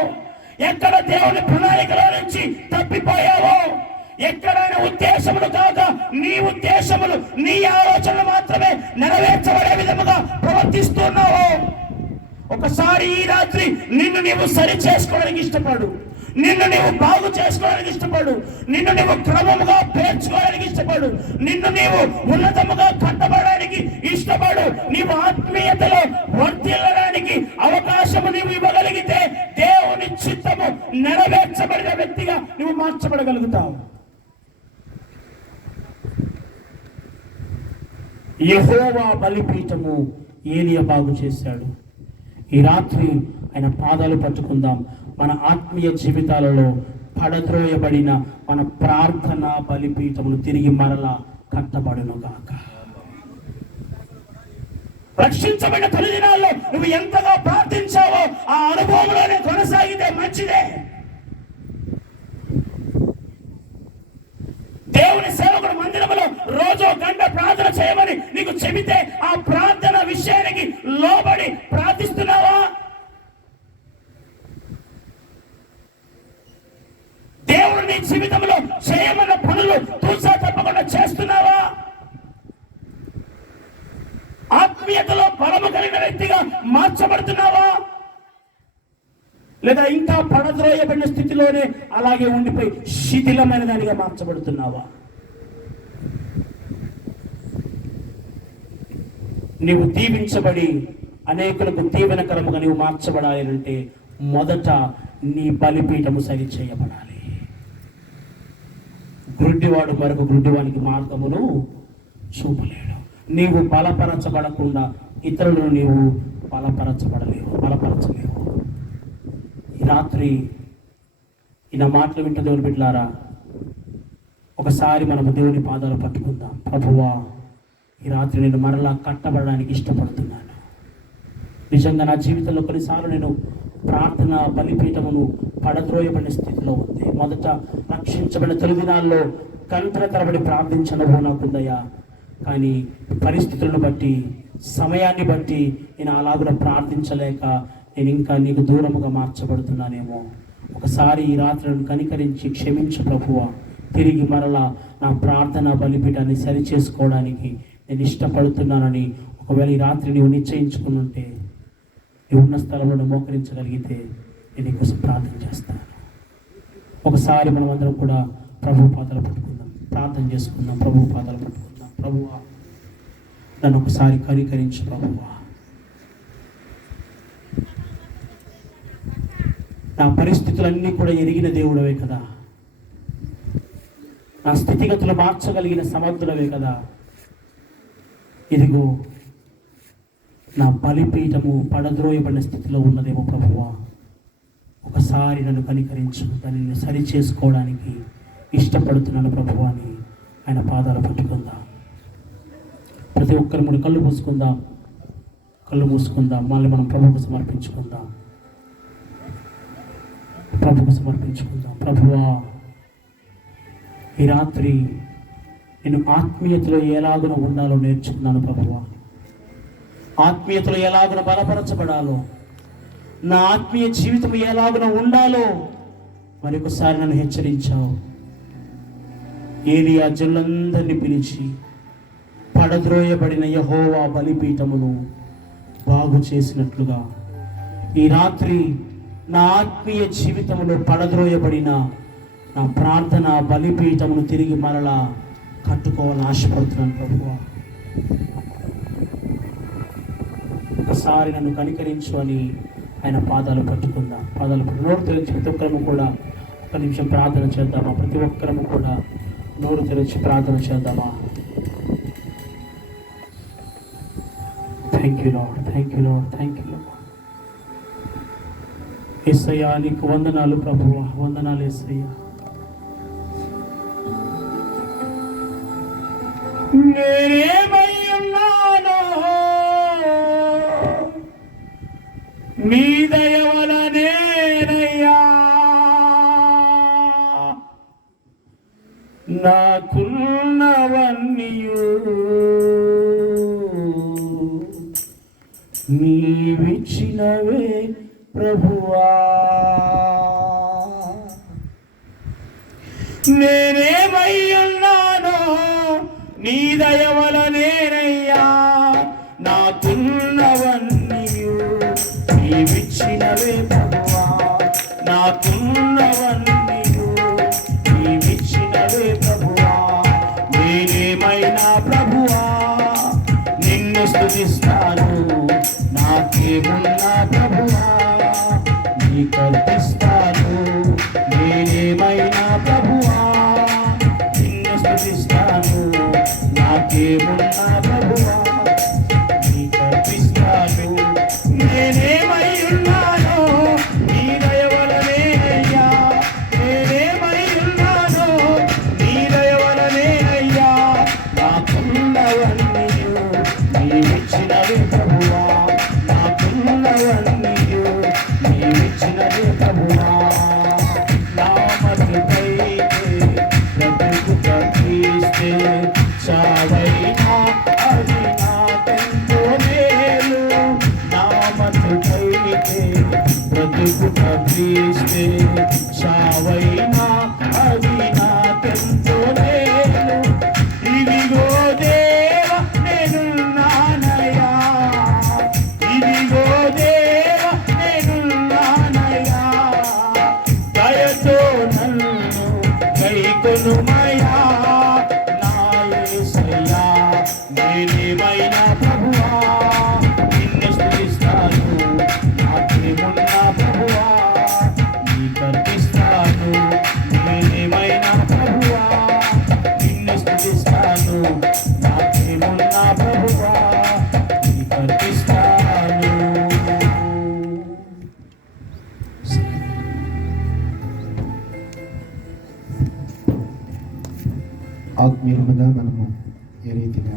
ఎక్కడ దేవుని ప్రణాళికలో నుంచి తప్పిపోయావో, ఎక్కడైనా ఉద్దేశములు కాక నీ ఉద్దేశములు, నీ ఆలోచనలు మాత్రమే నెరవేర్చబడే విధముగా ప్రవర్తిస్తున్నావో, ఒకసారి ఈ రాత్రి నిన్ను నీవు సరి చేసుకోవడానికి ఇష్టపడు, నిన్ను నీవు బాగు చేసుకోవడానికి ఇష్టపడు, నిన్ను నీవు క్రమముగా పేర్చుకోవడానికి ఇష్టపడు, నిన్ను నీవు ఉన్నతముగా కట్టబడడానికి ఇష్టపడు. నీవు ఆత్మీయతలో వర్ధిల్లడానికి అవకాశము నీవు ఇవ్వగలిగితే దేవుని చిత్తము నెరవేర్చబడిన వ్యక్తిగా నువ్వు మార్చబడగలుగుతావు. యెహోవా బలిపీఠము ఏలియా బాగు చేశాడు. ఈ రాత్రి ఆయన పాదాలు పట్టుకుందాం. మన ఆత్మీయ జీవితాలలో పడద్రోయబడిన మన ప్రార్థన బలిపీఠములు తిరిగి మరలా కట్టబడును గాక. రక్షించబడిన తొలి దినాల్లో నువ్వు ఎంతగా ప్రార్థించావో ఆ అనుభవంలోనే కొనసాగితే మంచిదే. దేవుని సేవకుడు మందిరంలో రోజు గంట ప్రార్థన చేయమని నీకు చెబితే ఆ ప్రార్థన విషయానికి లోబడి ప్రార్థిస్తున్నావా? దేవుడు నీ జీవితంలో చేయమన్న పనులు తూసా తప్పకుండా చేస్తున్నావా? ఆత్మీయతలో బలము కలిగిన వ్యక్తిగా మార్చబడుతున్నావా? లేదా ఇంకా పడద్రోయబడిన స్థితిలోనే అలాగే ఉండిపోయి శిథిలమైన దానిగా మార్చబడుతున్నావా? నీవు దీవించబడి అనేకులకు దీవెనకరముగా నీవు మార్చబడాలి అంటే మొదట నీ బలిపీఠము సరి చేయబడాలి. గుడ్డివాడు మరొక గుడ్డివానికి మార్గమును చూపలేడు. నీవు బలపరచబడకుండా ఇతరులను నీవు బలపరచలేవు. ఈ రాత్రి నా మాటలు వింటూ దేవుని బిడ్డలారా, ఒకసారి మనము దేవుని పాదాలు పట్టుకుందాం. ప్రభువా, ఈ రాత్రి నేను మరలా కట్టబడడానికి ఇష్టపడుతున్నాను. నిజంగా నా జీవితంలో కొన్నిసార్లు నేను ప్రార్థన బలిపీఠమును పడద్రోయబడిన స్థితిలో ఉంది. మొదట రక్షించబడిన తొలి దినాల్లో గంటల తరబడి ప్రార్థించనుభవం నాకుందయ్యా. కానీ పరిస్థితులను బట్టి, సమయాన్ని బట్టి నేను అలాగున ప్రార్థించలేక నేను ఇంకా నీకు దూరముగా మార్చబడుతున్నానేమో. ఒకసారి ఈ రాత్రి నన్ను కనికరించి క్షమించు ప్రభువా. తిరిగి మరలా నా ప్రార్థన బలిపీఠాన్ని సరి చేసుకోవడానికి నేను ఇష్టపడుతున్నానని ఒకవేళ ఈ రాత్రి నీవు నిశ్చయించుకుని ఉంటే, నీవు ఉన్న స్థలంలో మోకరించగలిగితే నేను నీకోసం ప్రార్థన చేస్తాను. ఒకసారి మనం అందరం కూడా ప్రభు పాదాలు పట్టుకుందాం, ప్రార్థన చేసుకుందాం. ప్రభు పాదాలు పట్టుకుందాం. ప్రభువా, నన్ను ఒకసారి కనికరించు ప్రభువా. నా పరిస్థితులన్నీ కూడా ఎరిగిన దేవుడవే కదా, నా స్థితిగతులు మార్చగలిగిన సమర్థులవే కదా. ఇదిగో నా బలిపీఠము పడద్రోయబడిన స్థితిలో ఉన్నదేమో ప్రభువా. ఒకసారి నన్ను కనికరించు, దానిని సరి చేసుకోవడానికి ఇష్టపడుతున్నాను ప్రభువా అని ఆయన పాదాలు పట్టుకుందాం. ప్రతి ఒక్కరు మనం కళ్ళు మూసుకుందాం. మళ్ళీ మనం ప్రభువుకు సమర్పించుకుందాం. ప్రభువా, ఈ రాత్రి నేను ఆత్మీయతలో ఎలాగున ఉండాలో నేర్చుకున్నాను ప్రభువా. ఆత్మీయతలో ఎలాగున బలపరచబడాలో, నా ఆత్మీయ జీవితం ఎలాగున ఉండాలో మరొకసారి నన్ను హెచ్చరించావు. ఏలియా జనులందరినీ పిలిచి పడద్రోయబడిన యెహోవా బలిపీఠమును బాగు చేసినట్లుగా ఈ రాత్రి నా ఆత్మీయ జీవితంలో పడద్రోయబడిన నా ప్రార్థన బలిపీఠమును తిరిగి మరలా కట్టుకోవాలని ఆశపడుతున్నాను ప్రభువా. ఒకసారి నన్ను కనికరించు అని ఆయన పాదాలు పట్టుకుందాం. నోరు తెరిచి ప్రతి ఒక్కరము కూడా ఒక నిమిషం ప్రార్థన చేద్దామా? ప్రతి ఒక్కరము కూడా నోరు తెరిచి ప్రార్థన చేద్దామా? Thank you lord. యేసయ్యా, నీకు వందనాలు ప్రభువా, వందనాలు యేసయ్యా. నేనేమై ఉన్నానో నీ దయ వలనేనయ్యా. నాకున్నవన్నీయు నీవిచ్చినవే ప్రభువా. నేనేమై ఉన్నానో నీ దయ వలనేనయ్యా, నాకున్నవన్నీ నీవిచ్చినవే ప్రభువా, నాకున్నవన్నీ నీవిచ్చినవే ప్రభువా. నేనేమైనా ప్రభువా నిన్ను స్తుతిస్తాను, నాకేమున్నా ప్రభువా నీకర్పిస్తాను. నేనేమైనా ప్రభువా నిన్ను స్తుతిస్తాను, నాకేమున్నా ప్రభువా నీకర్పిస్తాను. నేనేమై ఉన్నానో నీ దయ వలనేనయ్యా, నేనేమై ఉన్నానో నీ దయ వలనేనయ్యా, నాకున్నవన్నీ నీవిచ్చినవే ప్రభువా, నాకున్నవన్నీ నీవిచ్చినవే ప్రభువా. నా మట్టుకైతే బ్రతుకుట క్రీస్తే, చావైనా అది నాకెంతో మేలు. నా మట్టుకైతే బ్రతుకుట క్రీస్తే, చావైనా అది నాకెంతో మేలు. ఇదిగో దేవా నేనున్నానయ్యా, ఇదిగో దేవా నేనున్నానయ్యా, దయతో నన్ను కైకొనుమయ్యా నా యేసయ్యా. నేనేమైనా ప్రభువా నిన్ను స్తుతిస్తాను, నాకేమున్నా ప్రభువా నీకర్పిస్తాను. నేనేమైనా ప్రభువా నిన్ను స్తుతిస్తాను, నాకేమున్నా ప్రభువా నీకర్పిస్తాను. ఆత్మీయులుగా మనము ఏ రీతిగా